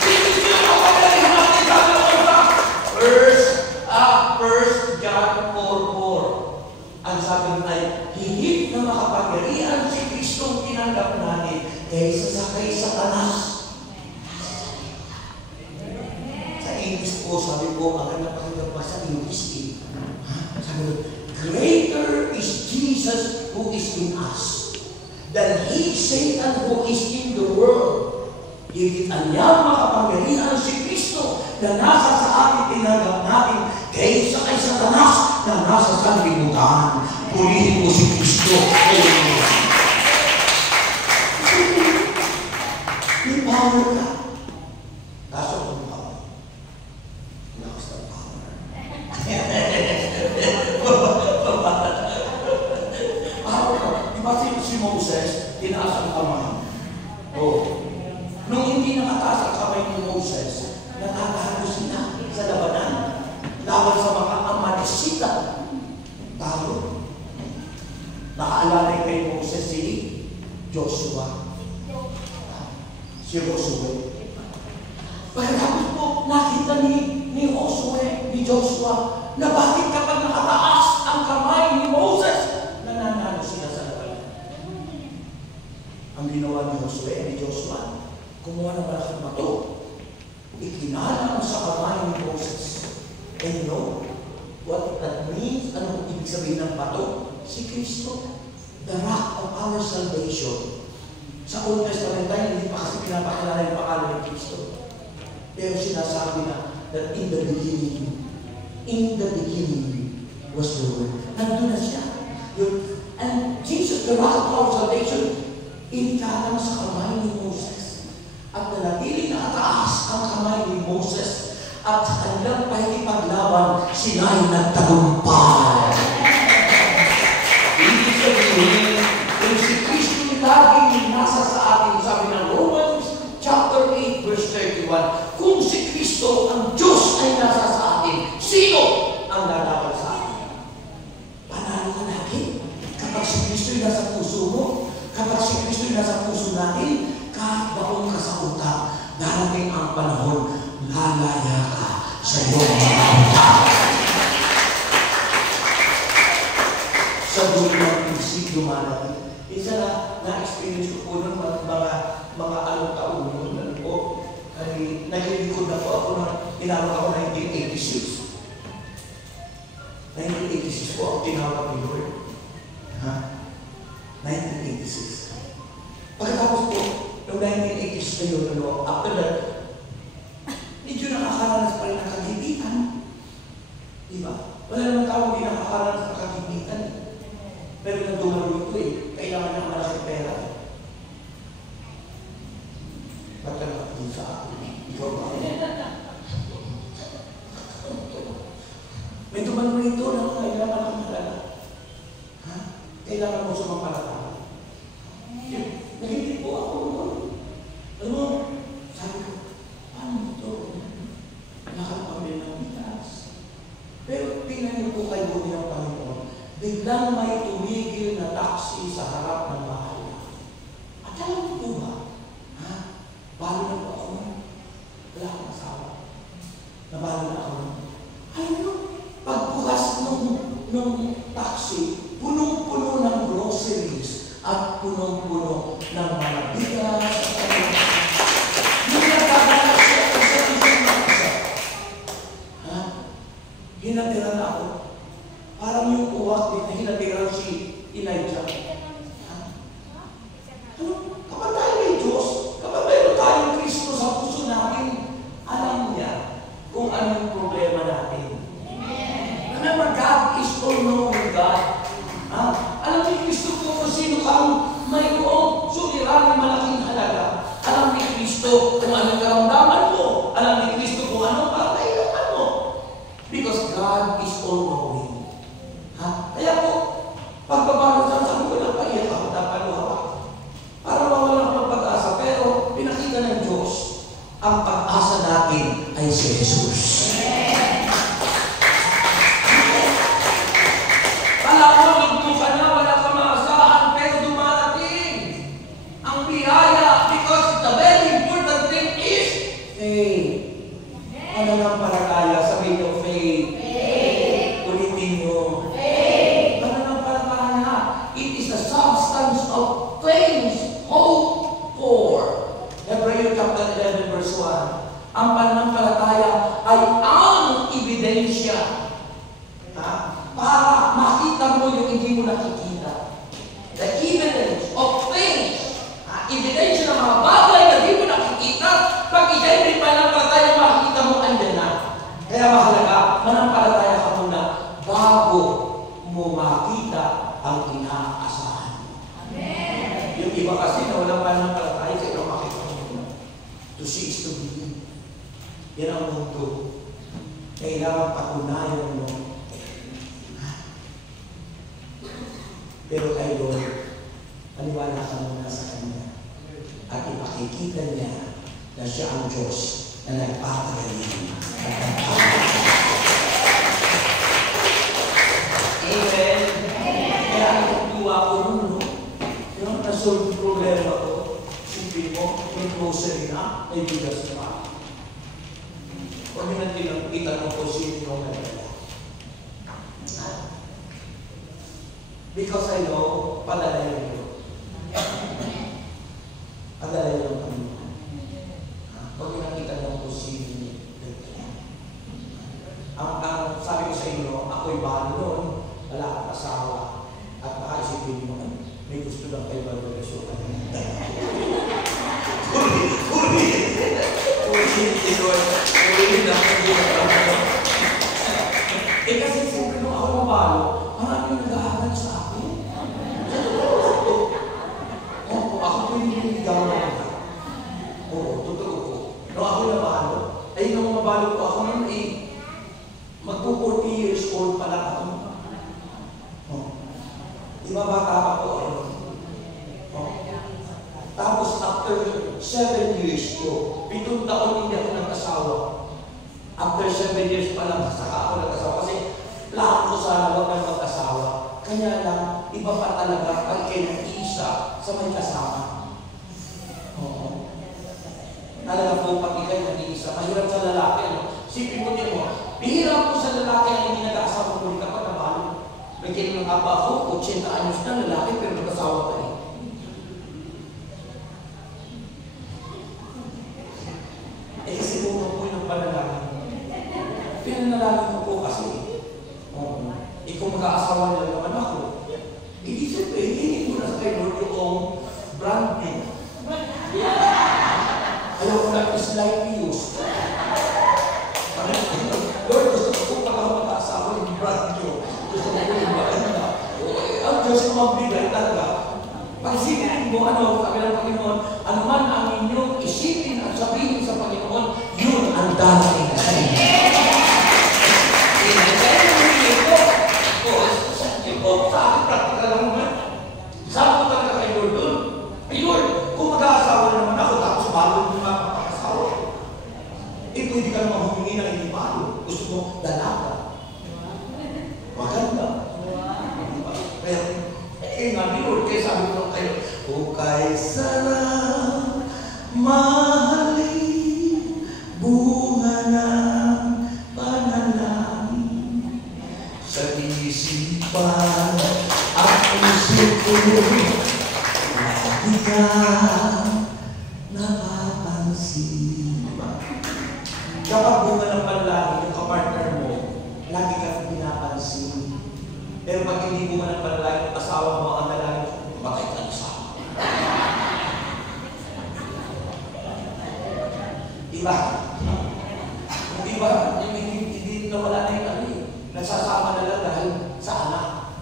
Sino yung kapangyarihan natin sabi ng iba? First John 4:4. Ang sabi ay, higit na makapangyarihan si Kristong tinanggap natin kaysa sa kay Satanas. Sa English po, sabi po, ang napakinggan pa sa English sabi ko, greater is Jesus who is in us than he, Satan, who is in the world. Higit anyang makapangyarihan si Kristo na nasa sa atin tinanggap natin kaysa kay Satanas na nasa sanlibutan. Purihin mo si Kristo. May power ka. Kaso kung power. Lakas ng power. Si Moses, tinaas ang kamay. Nung hindi nakataas ang kamay ni Moses, nakakahalo sila sa labanan. Laban sa mga Amalekita. Talo. Nakaalala kay Moses si Joshua. Si Joshua. Pagkatapos po, nakita ni Joshua, na bakit kapag nakataas ang kamay ni Moses, nananalo sila sa labanan. Ang ginawa ni Joshua, kumuha ng malaking bato, ikinala sa kamay ni Moses. And you know what that means? Ano ibig sabihin ng bato? Si Kristo, the rock of our salvation. Sa Old Testament tayo, hindi pa kasi pinapakilala yung pangalan ni Kristo. Pero sinasabi na that in the beginning was the Word. Nandun na siya. And Jesus, the rock of our salvation, inikalang sa kamay ni Moses. At nanatili na kataas ang kamay ni Moses. At sa kanilang pakikipaglaban, sila'y nagtagumpay. Hindi sabihin, kung si Kristo laging nasa sa atin, sabi ng Romans chapter 8, verse 31, kung si Kristo, ang Diyos ay nasa sa atin, sino ang lalaban sa atin? Panalo ka lagi. Kapag si Kristo ay nasa puso mo, kapag si Kristo ay nasa puso natin, kahit baon ka sa utak, darating ang panahon, lalaya ka sa iyong mga utak. Sa dulo ng prinsipyo manatid. Isa na-experience ko po ng mga anong taon noon po. Ay naglilingkod na po ako na tinawag ako 1986. 1986 po ang tinawag ni Lord. 1986. Pagkatapos po, noong 1980s na yun, after that, medyo nakakaranas pa rin ang kagibitan. Diba? Wala naman tao hindi nakakaranas ng kagibitan. Pero nang dumalo ito kailangan niya malaking pera. Ba't ka nakatingin sa akin? Ikaw ba? May dumalo ito na kailangan kang malala. Kailangan mo sumampalataya. Nagiging po ako noon. Alam mo, sabi ko, paano ito? Nakapamil ng bitas. Pero tingnan niyo po kayo ng Panginoon. Biglang may tumigil na taxi sa harap ng bahay. At alam niyo po ba? Balo na po ako. Wala akong asawa. Nabalo na ako. Ayun, pagbukas nung taxi, punong-puno ng groceries. Kristo kung anong karamdaman mo. Alam ni Kristo kung anong kakailangan mo. Because God is all-knowing. Kaya po, pagbabalot sa sabi ko lang, paiyak ako, napaluhawa. Para mawala ako ng pag-asa. Pero, pinakita ng Diyos, ang pag-asa natin ay si Jesus. Alam mo, magbuka na, wala ka maasahan, pero dumarating ang biyaya because the very important thing is faith. Pananampalataya, sabihin niyo, faith. Ulitin niyo. Pananampalataya, it is the substance of things hoped for. Hebrews chapter 11 verse 1. Ang pananampalataya ay ang ebidensya para makita mo yung hindi mo nakikita. The evidence of things. Ebidensya ng mga bagay na hindi mo nakikita. Pag ikay may pananampalataya, makikita mo andyan na. Kaya mahalaga, manampalataya ka muna bago mo makita ang inaasahan mo. Amen. Yung iba kasi na walang pananampalataya, kaya makita mo muna. To see is to believe. Yan ang mundo. Kailangan patunayan mo. Pero kay Lord, paniwala ka muna sa Kanya. At ipakikita niya na siya ang Diyos na nagpapagaling. Amen. Kaya nagtuwa ko nun, yung nasolve yung problema ko, sipin mo, yung grocery na, ay bigas pa. Huwag nyo natin itanong ko sino yung nagdala. Because I know, padala yun yun. Padala yun kami. Huwag nyo nakita ng kung sino yung nagdala. Ang sabi ko sa inyo, ako'y balo nun, wala akong asawa. At baka isipin mo, may gusto lang kayo mag-relasyon ka ng eh kasi siyempre nung ako mabalo, maraming nag-aaral sa akin. Ako po yung niligaw na ako. Oo, totoo po. Nung ako nabalo, ay nung mabalo ko ako nung magpo 40 years old pa lang ako. Diba bata pa po ako? Tapos after 7 years ko, 7 taon hindi ako nag-asawa. After 7 years pa lang, saka ako nag-asawa. Kasi lahat ko sana huwag nang mag-asawa. Kanya lang, iba pa talaga pag isa sa may kasama. Oo. Talaga po pag ikay nag-iisa, mahirap sa lalaki. No? Sipin mo din mo, bihirap po sa lalaki ang hindi nag-asawa ko kapag nabalo. May kinong haba ako, 80 anyos na lalaki pero nag-asawa ka eh. Eh kasi po yung panalangin. Pinanalangin ko po kasi, kung mag-aasawa nila naman ako, hindi siyempre, hindi ko na sa kayo yung brand name. Ayaw ko lang is like use. Lord, gusto ko pag ako mag-aasawa yung brand nyo. Gusto ko yung brand na. Ang Diyos ko magbigay talaga. Pag isipin mo, sabi ng Panginoon, ano man ang inyong isipin at sabihin sa Panginoon, yun ang darating sa inyo. Sa akin, practical lang naman. Sabi ko talaga kay Lord doon, Lord, kung mag-aasawa na naman ako, tapos balo mo mga kapag-asawa. Eh, pwede ka naman humingi na hindi balo. Gusto mo, dalaga. Maganda. Kaya, nga ni Lord, kaya sabi ko kayo, o kay sarap, mahalin, bunga ng panalangin. Sa isipan at puso ko, lagi ka nakapansin. Kapag bunga ng panalangin, yung kapartner mo, lagi ka pinapansin. Pero pag hindi bunga ng panalangin, asawa mo ang dalangin, matay ka na sa akin. Diba? Diba? Hindi na wala na yung ano eh. Nagsasama na lang dahil sa anak.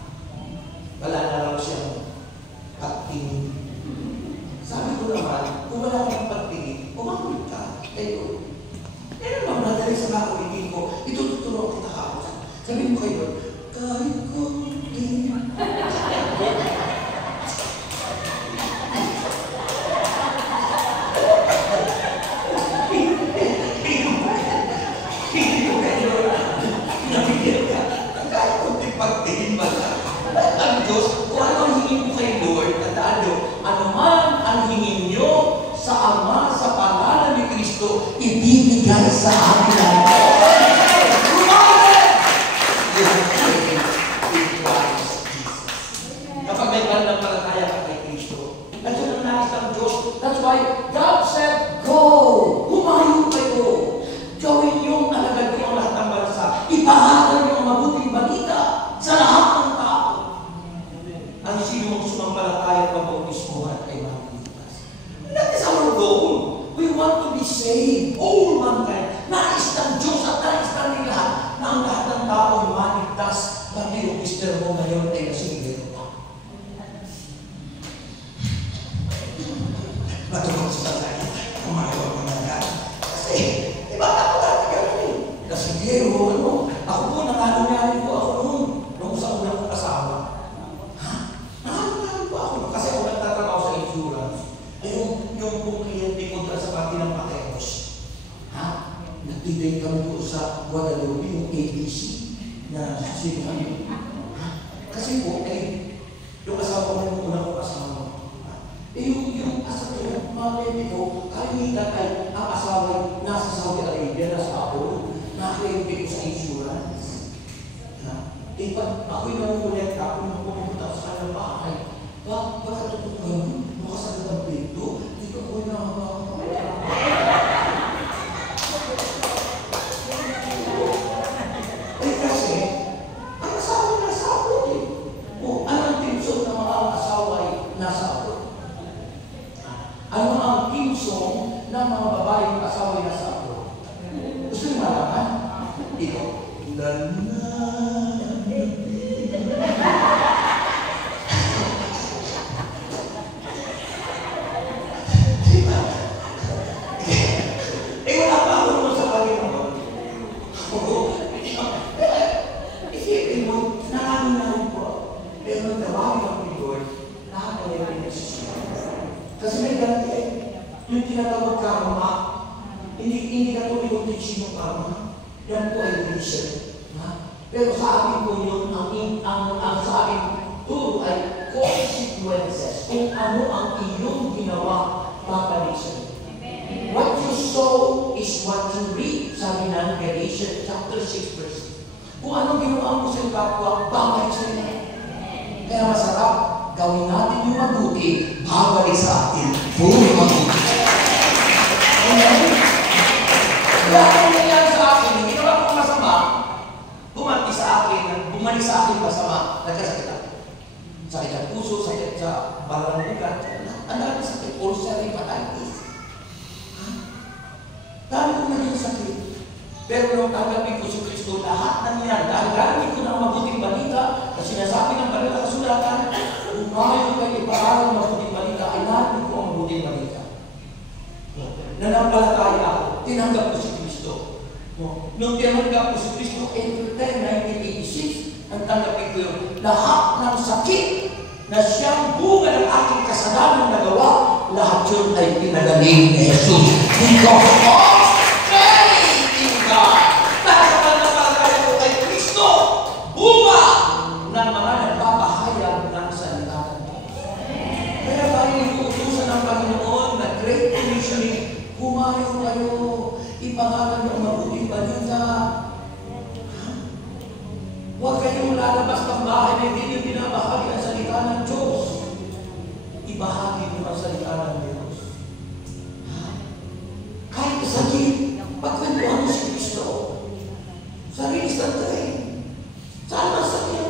Wala na lang siyang pagtingin. Sabi ko naman, kung wala kang pagtingin, ibibigay sa akin ang kapag may pananampalataya ka kay Kristo, nandiyan ang nais ng Diyos. That's why God said, go! Humayo kayo! Gawin yung alagad ko ang lahat ng bansa. Ipaharal yung mabuting balita sa lahat ng tao. Ang sinong sumampalataya pabautismuhan ay mabutas. That is our goal. We want to be saved. All mankind. Nais ng Diyos at nais ng lahat na ang lahat ng tao ay maligtas. Pati yung mister mo ngayon ay nasigil pa. Matulog sa tayo. Kumayo ang mga kasi, diba ako dati gano'n? Nasigil mo, ano? Ako po, nakanunyarin po ako noon. Nung sa unang kong asawa. Ha? Nakanunyarin po ako. Kasi ako nagtatrabaho sa insurance. Yung pong kliyente ko dyan sa pati ng Pateros. Ha? Nagtiday kami doon sa Guadalupe, yung ABC. Na sino kami. Kasi po, yung asawa ko yung unang kong asawa. Yung asawa ko, mga baby ko, kalimitan ay ang asawa nasa Saudi Arabia, nasa ako, nakakliyente ko sa insurance. Pag ako'y nangungulit, ako nang pumunta sa kanyang bahay, bakit ito ganun? Makasalit ang pinto? Dito ako'y kasi, ang asawa nasa abroad eh. O, anong tinsong na mga asawa ay nasa abroad? Ano ang tinsong na mga babaeng asawa ay nasa abroad? Gusto niyo malaman? Ito. Wala pa ako naman sa Panginoon. Isipin mo, nakakanarin po. Pero tawagin ang Lord, nakakanarin na siya. Kasi may ganti yung tinatawag karma, hindi ka tuloy yung teaching ng karma. Yan po ay reason. Pero sa akin po yun, ang sa akin turo ay consequences. Kung ano ang iyong ginawa, papalisan. What you sow is what you reap. Sabi ng Galatians chapter 6 verse 6. Kung anong ginawa mo sa kapwa, babalik sa inyo. Kaya masarap, gawin natin yung mabuti, babalik sa atin. Puro mabuti. Amen? Kaya kung nangyari sa akin, yung ginawa kong masama, bumalik sa akin masama, nagkasakitan. Sakit sa puso, sakit sa balang lugar, ang dami sakit, ulcer, hepatitis. Dami kong naging sakit. Pero nung tanggapin ko si Kristo, lahat ng yan, dahil galing ko ng mabuting balita, na sinasabi ng banal na kasulatan, umayon kayo iparal ng mabuting balita, ay natin ko ang mabuting balita. Nanampalataya ako, tinanggap ko si Kristo. Nung tinanggap ko si Kristo, April 10, 1986, ang tanggapin ko yun, lahat ng sakit na siyang bunga ng aking kasalanan nagawa, lahat yun ay pinagaling ni Jesus. Because of faith in God. Nakapanapalagay ko kay Kristo, bunga ng mga nagpapahayag ng salita ng Diyos. Kaya tayo iuutusan ng Panginoon na Great Commissioning, humayo kayo, ipangalan ng mabuting balita. Huwag kayong lalabas ng bahay na hindi niyo binabahagi ang salita ng Diyos. Ibahagi niyo ang salita ng Diyos. Kahit sakit, pagkwentuhan mo si Kristo. Sarili sa tayo. Saan ang sakit?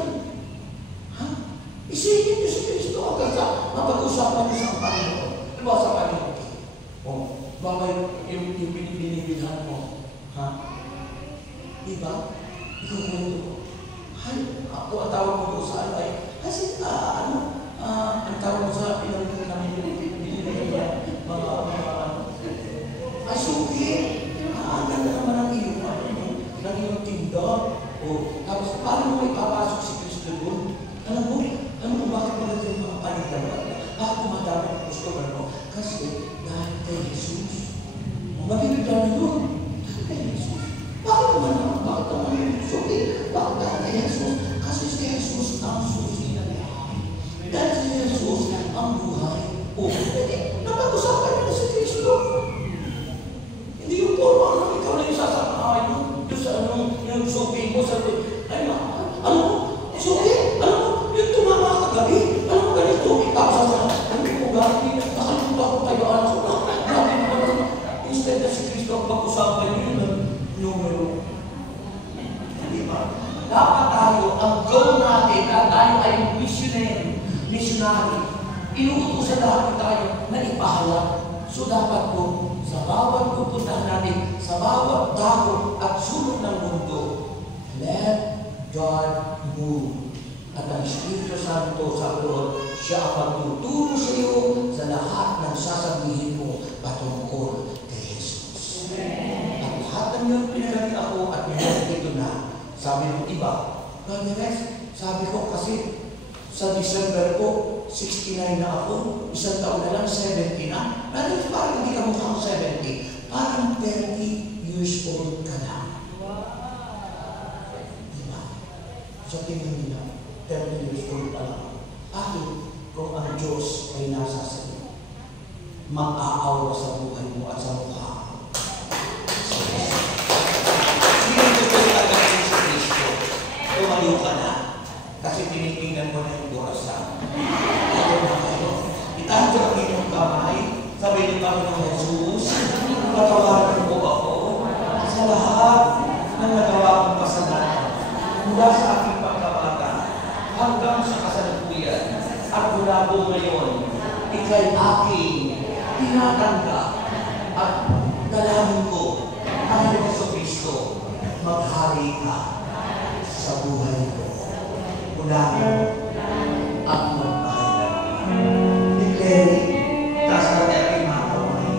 Isipin niyo si Kristo hanggang sa mapag-usapan niyo sa Panginoon. Diba sa Panginoon? Bakit yung binibilhan mo? Diba? Ikaw kwento mo. Ako ang tawag mo doon sa alay. Kasi ang tawag mo sa pinagpapit namin binibigyan mga ay suki. Ang ganda naman ang iyong tinda. Tapos paano mo ipapasok si Kristo doon? Alam mo bakit maganda yung mga panigawa? Bakit dumadami ang customer mo? Kasi dahil kay Jesus. Mabibigyan na yun. Kay Jesus. Bakit naman yung suki? Bakit dahil kay Jesus? Kasi si Jesus ang susi na lahat. Dahil si Jesus ang buhay. Napag-usapan niyo si Kristo. Hindi yung po na si Kristo ang pag-usapan yun ng numero. Di ba? Dapat tayo, ang goal natin na tayo ay missionary. Inuutosan natin tayo na ipahayag. So dapat po, sa bawat pupuntahan natin, sa bawat dako at sulok ng mundo, let God move. At ang Espiritu Santo sa Lord, siya ang magtuturo sa iyo sa lahat ng sasabihin mo patungkol kay Jesus. At lahat ng yun pinalagi ako at pinalagi ito na. Sabi ng iba, God the rest, sabi ko kasi sa December ko, 69 na ako, isang taon na lang, 70 na. Pero parang hindi ka mukhang 70. Parang 30 years old ka na. Diba? Sa tingin nila, 30 years old pa lang. Bakit kung ang Diyos ay nasa sa iyo? Mag-aawa sa buhay mo at sa mukha mo. Hindi mo ito agad sa Kristo. Tumayo ka na. Kasi tinitingnan mo na yung burasan. Ito na kayo. Itahan ko ang inyong kamay. Sabi ng Panginoong Jesus, patawarin mo ako sa lahat ng nagawa kong kasalanan. Mula sa aking pagkabata hanggang sa kasalukuyan. At mula po ngayon, ikay aking tinatanggap at dalangin ko tayo sa Kristo, maghari ka sa buhay ko. Unahin at magpahayag. Declare it. Taas natin aking mga kamay.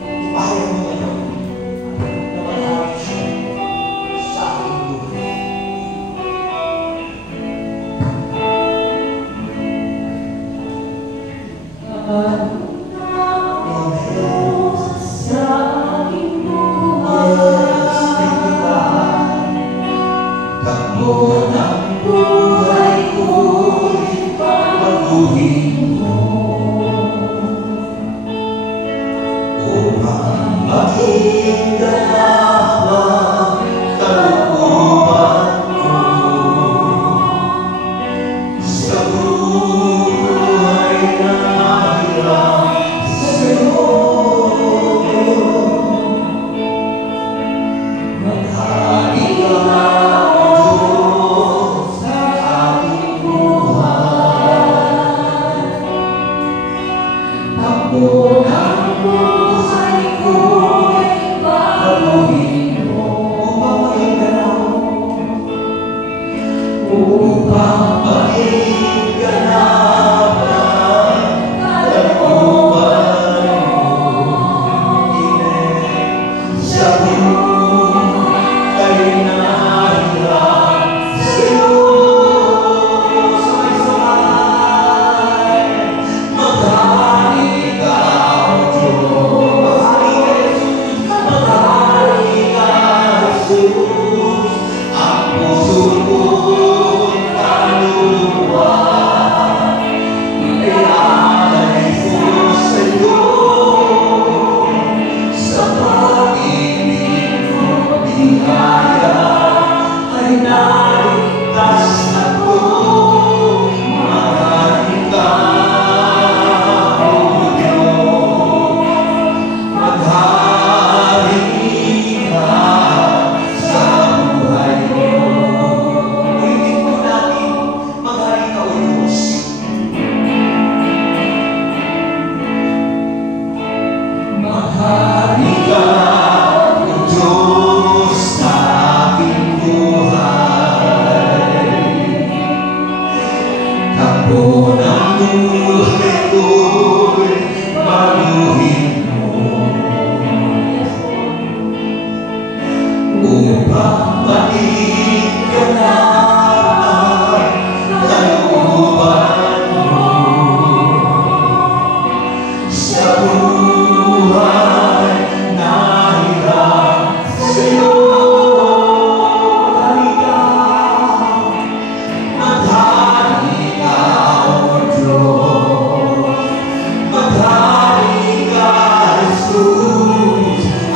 Ipahayag mo ngayon na maghari siya sa aking buhay.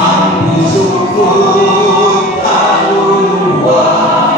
Ang puso ko'y kaluluwa.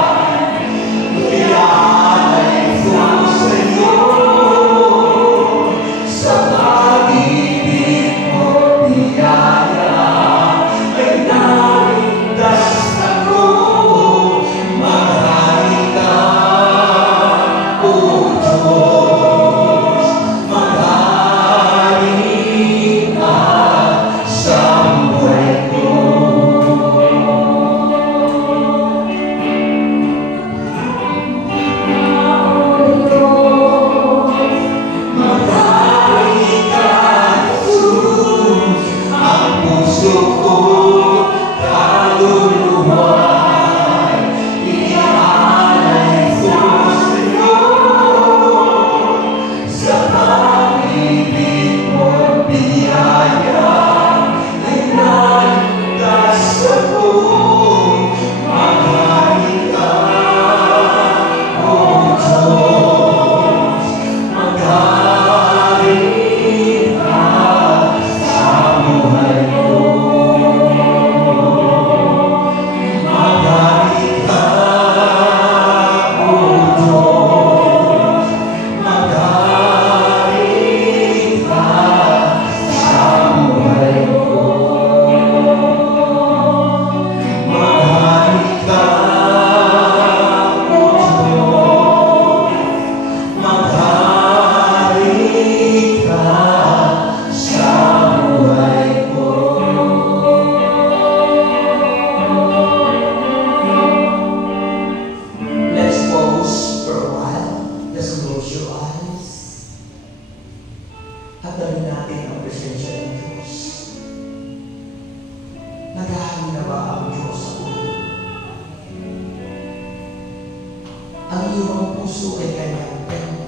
iyong puso ay kanyang templo.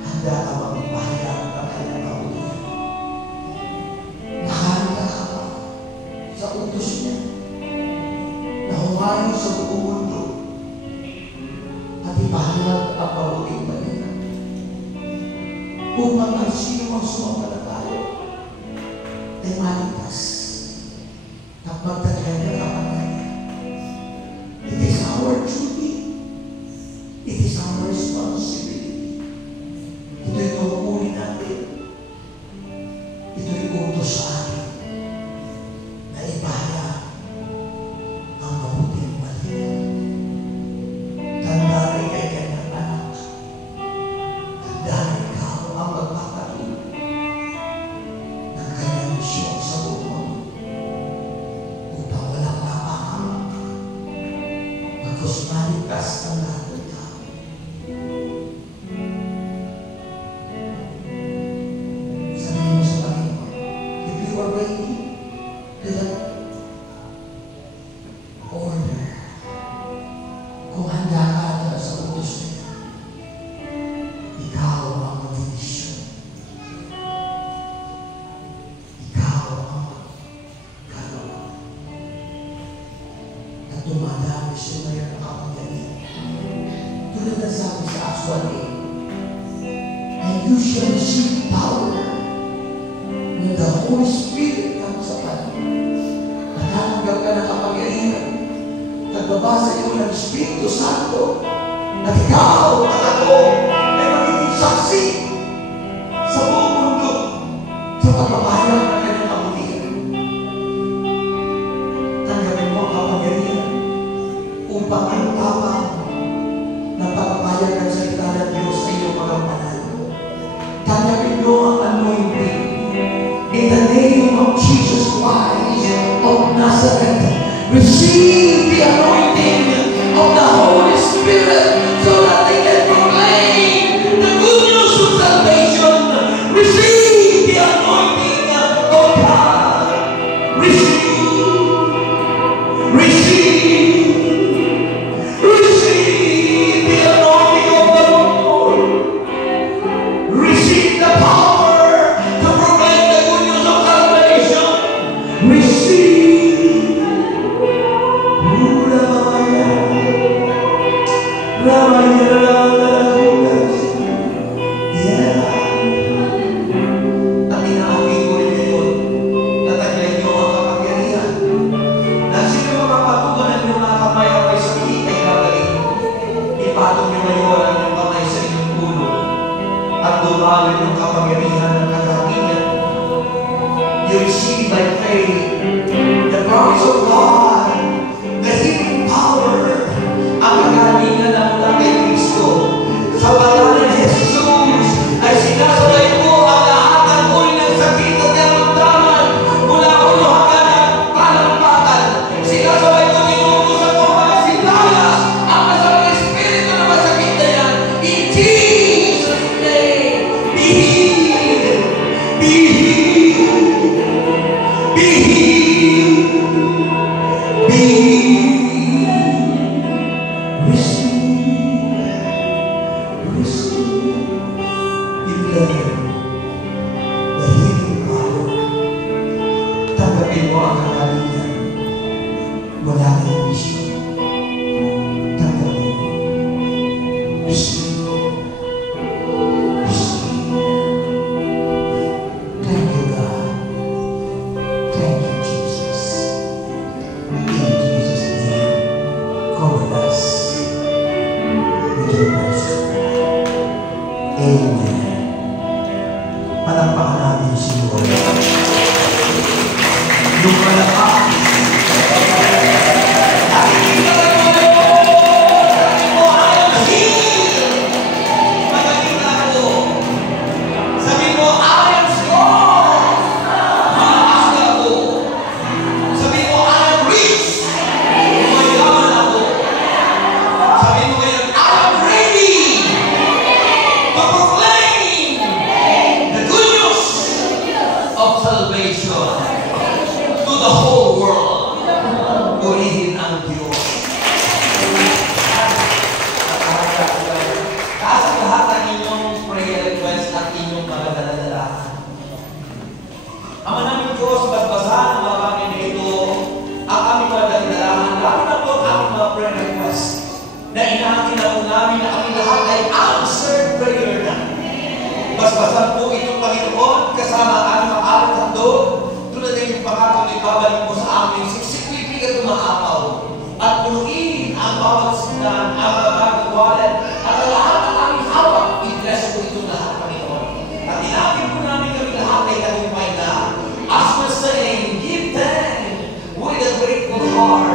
Handa ka bang ipahayag ang kanyang kabutihan? Nakahanda ka ba sa utos niya na humayo sa buong mundo at ipahayag ang mabuting balita upang ang sino ang sumampalataya ay maligtas at magdadala ng kapanayan. It is our duty. It is our responsibility. Ito'y tungkulin natin. Ito'y utos sa atin na ipahayag ang mabuting balita. Tanda rin kay kanyang anak. Tanda rin ikaw ang magpapatuloy ng kanyang misyon sa buong mundo upang walang napakamang magkos maligtas ang lahat ng tao. Sabihin mo sa Panginoon, if you are ready to that order, kung handa ka sa utos niya, ikaw ang mag-inisyon. Ikaw ang magkalawa. At dumadami siya ngayon ang kapangyarihan. Tulad na sabi sa Acts 1:8, and you shall receive power when the Holy Spirit comes upon you. Natatanggap ka ng kapangyarihan. Nagbabasa iyo ng Espiritu Santo at ikaw at ako ay magiging saksi sa buong mundo sa pagpapahayag ng kanyang kabutihan. Tanggapin mo ang kapangyarihan upang ang tapang ng pagpapahayag ng salita ng Diyos sa iyong magampanan. Tanggapin mo ang anointing in the name of Jesus Christ of Nazareth. Receive the anointing of the Holy Spirit so that they can proclaim the good news of salvation. Receive the anointing of God. Receive the anointing of the Lord. Receive the power to proclaim the good news of salvation. Receive. At inaambi ko rin ngayon na taglay niyo ang kapangyarihan na sino mapapatugan ang iyong mga kamay ang may sakit ay gagaling. Ipatong niyo ngayon ang iyong kamay sa inyong ulo at dumawin ang kapangyarihan ng kakakiyan. You receive by faith the promise of God, the healing power, ang kagalingan na mula kay Kristo. Sa pangalan ni Jesus ay sinasabay ko ang lahat ng uri ng sakit at karamdaman mula ulo hanggang talampakan. Sinasabay ko tinutusan ko mga sinayas ang masamang espiritu na masakit na yan. In Jesus' name, be healed, be healed, be healed, be healed. Tanggapin mo ang kakalingan mula kay Kristo. Tanggapin mo. Receive. Thank you, God. Thank you, Jesus. In Jesus' name, cover us with your mercy. Amen. Palakpakan natin si Lord. Lumalakas. Nakikita ka mo ngayon. Sabi mo, I am healed. Magaling ako. Sabi mo, I am strong. Malakas ako. Sabi mo, I am rich. Mayaman ako. Sabi mo ngayon, I am ready to proclaim the good news of salvation to the whole world. Purihin ang Diyos. Pagpapasal po itong Panginoon, kasama ang aming mga alay sa doon, tulad ng iyong pagkakang ibabalik mo sa amin, siksik-pipig at umaapaw, at punuin ang bawat sindan, ang mga wallet, at ang lahat ng aming hawak, i-bless po itong lahat, Panginoon. At inapin po namin kami lahat ay tagumpay na. As we're saying, give thanks with a grateful heart.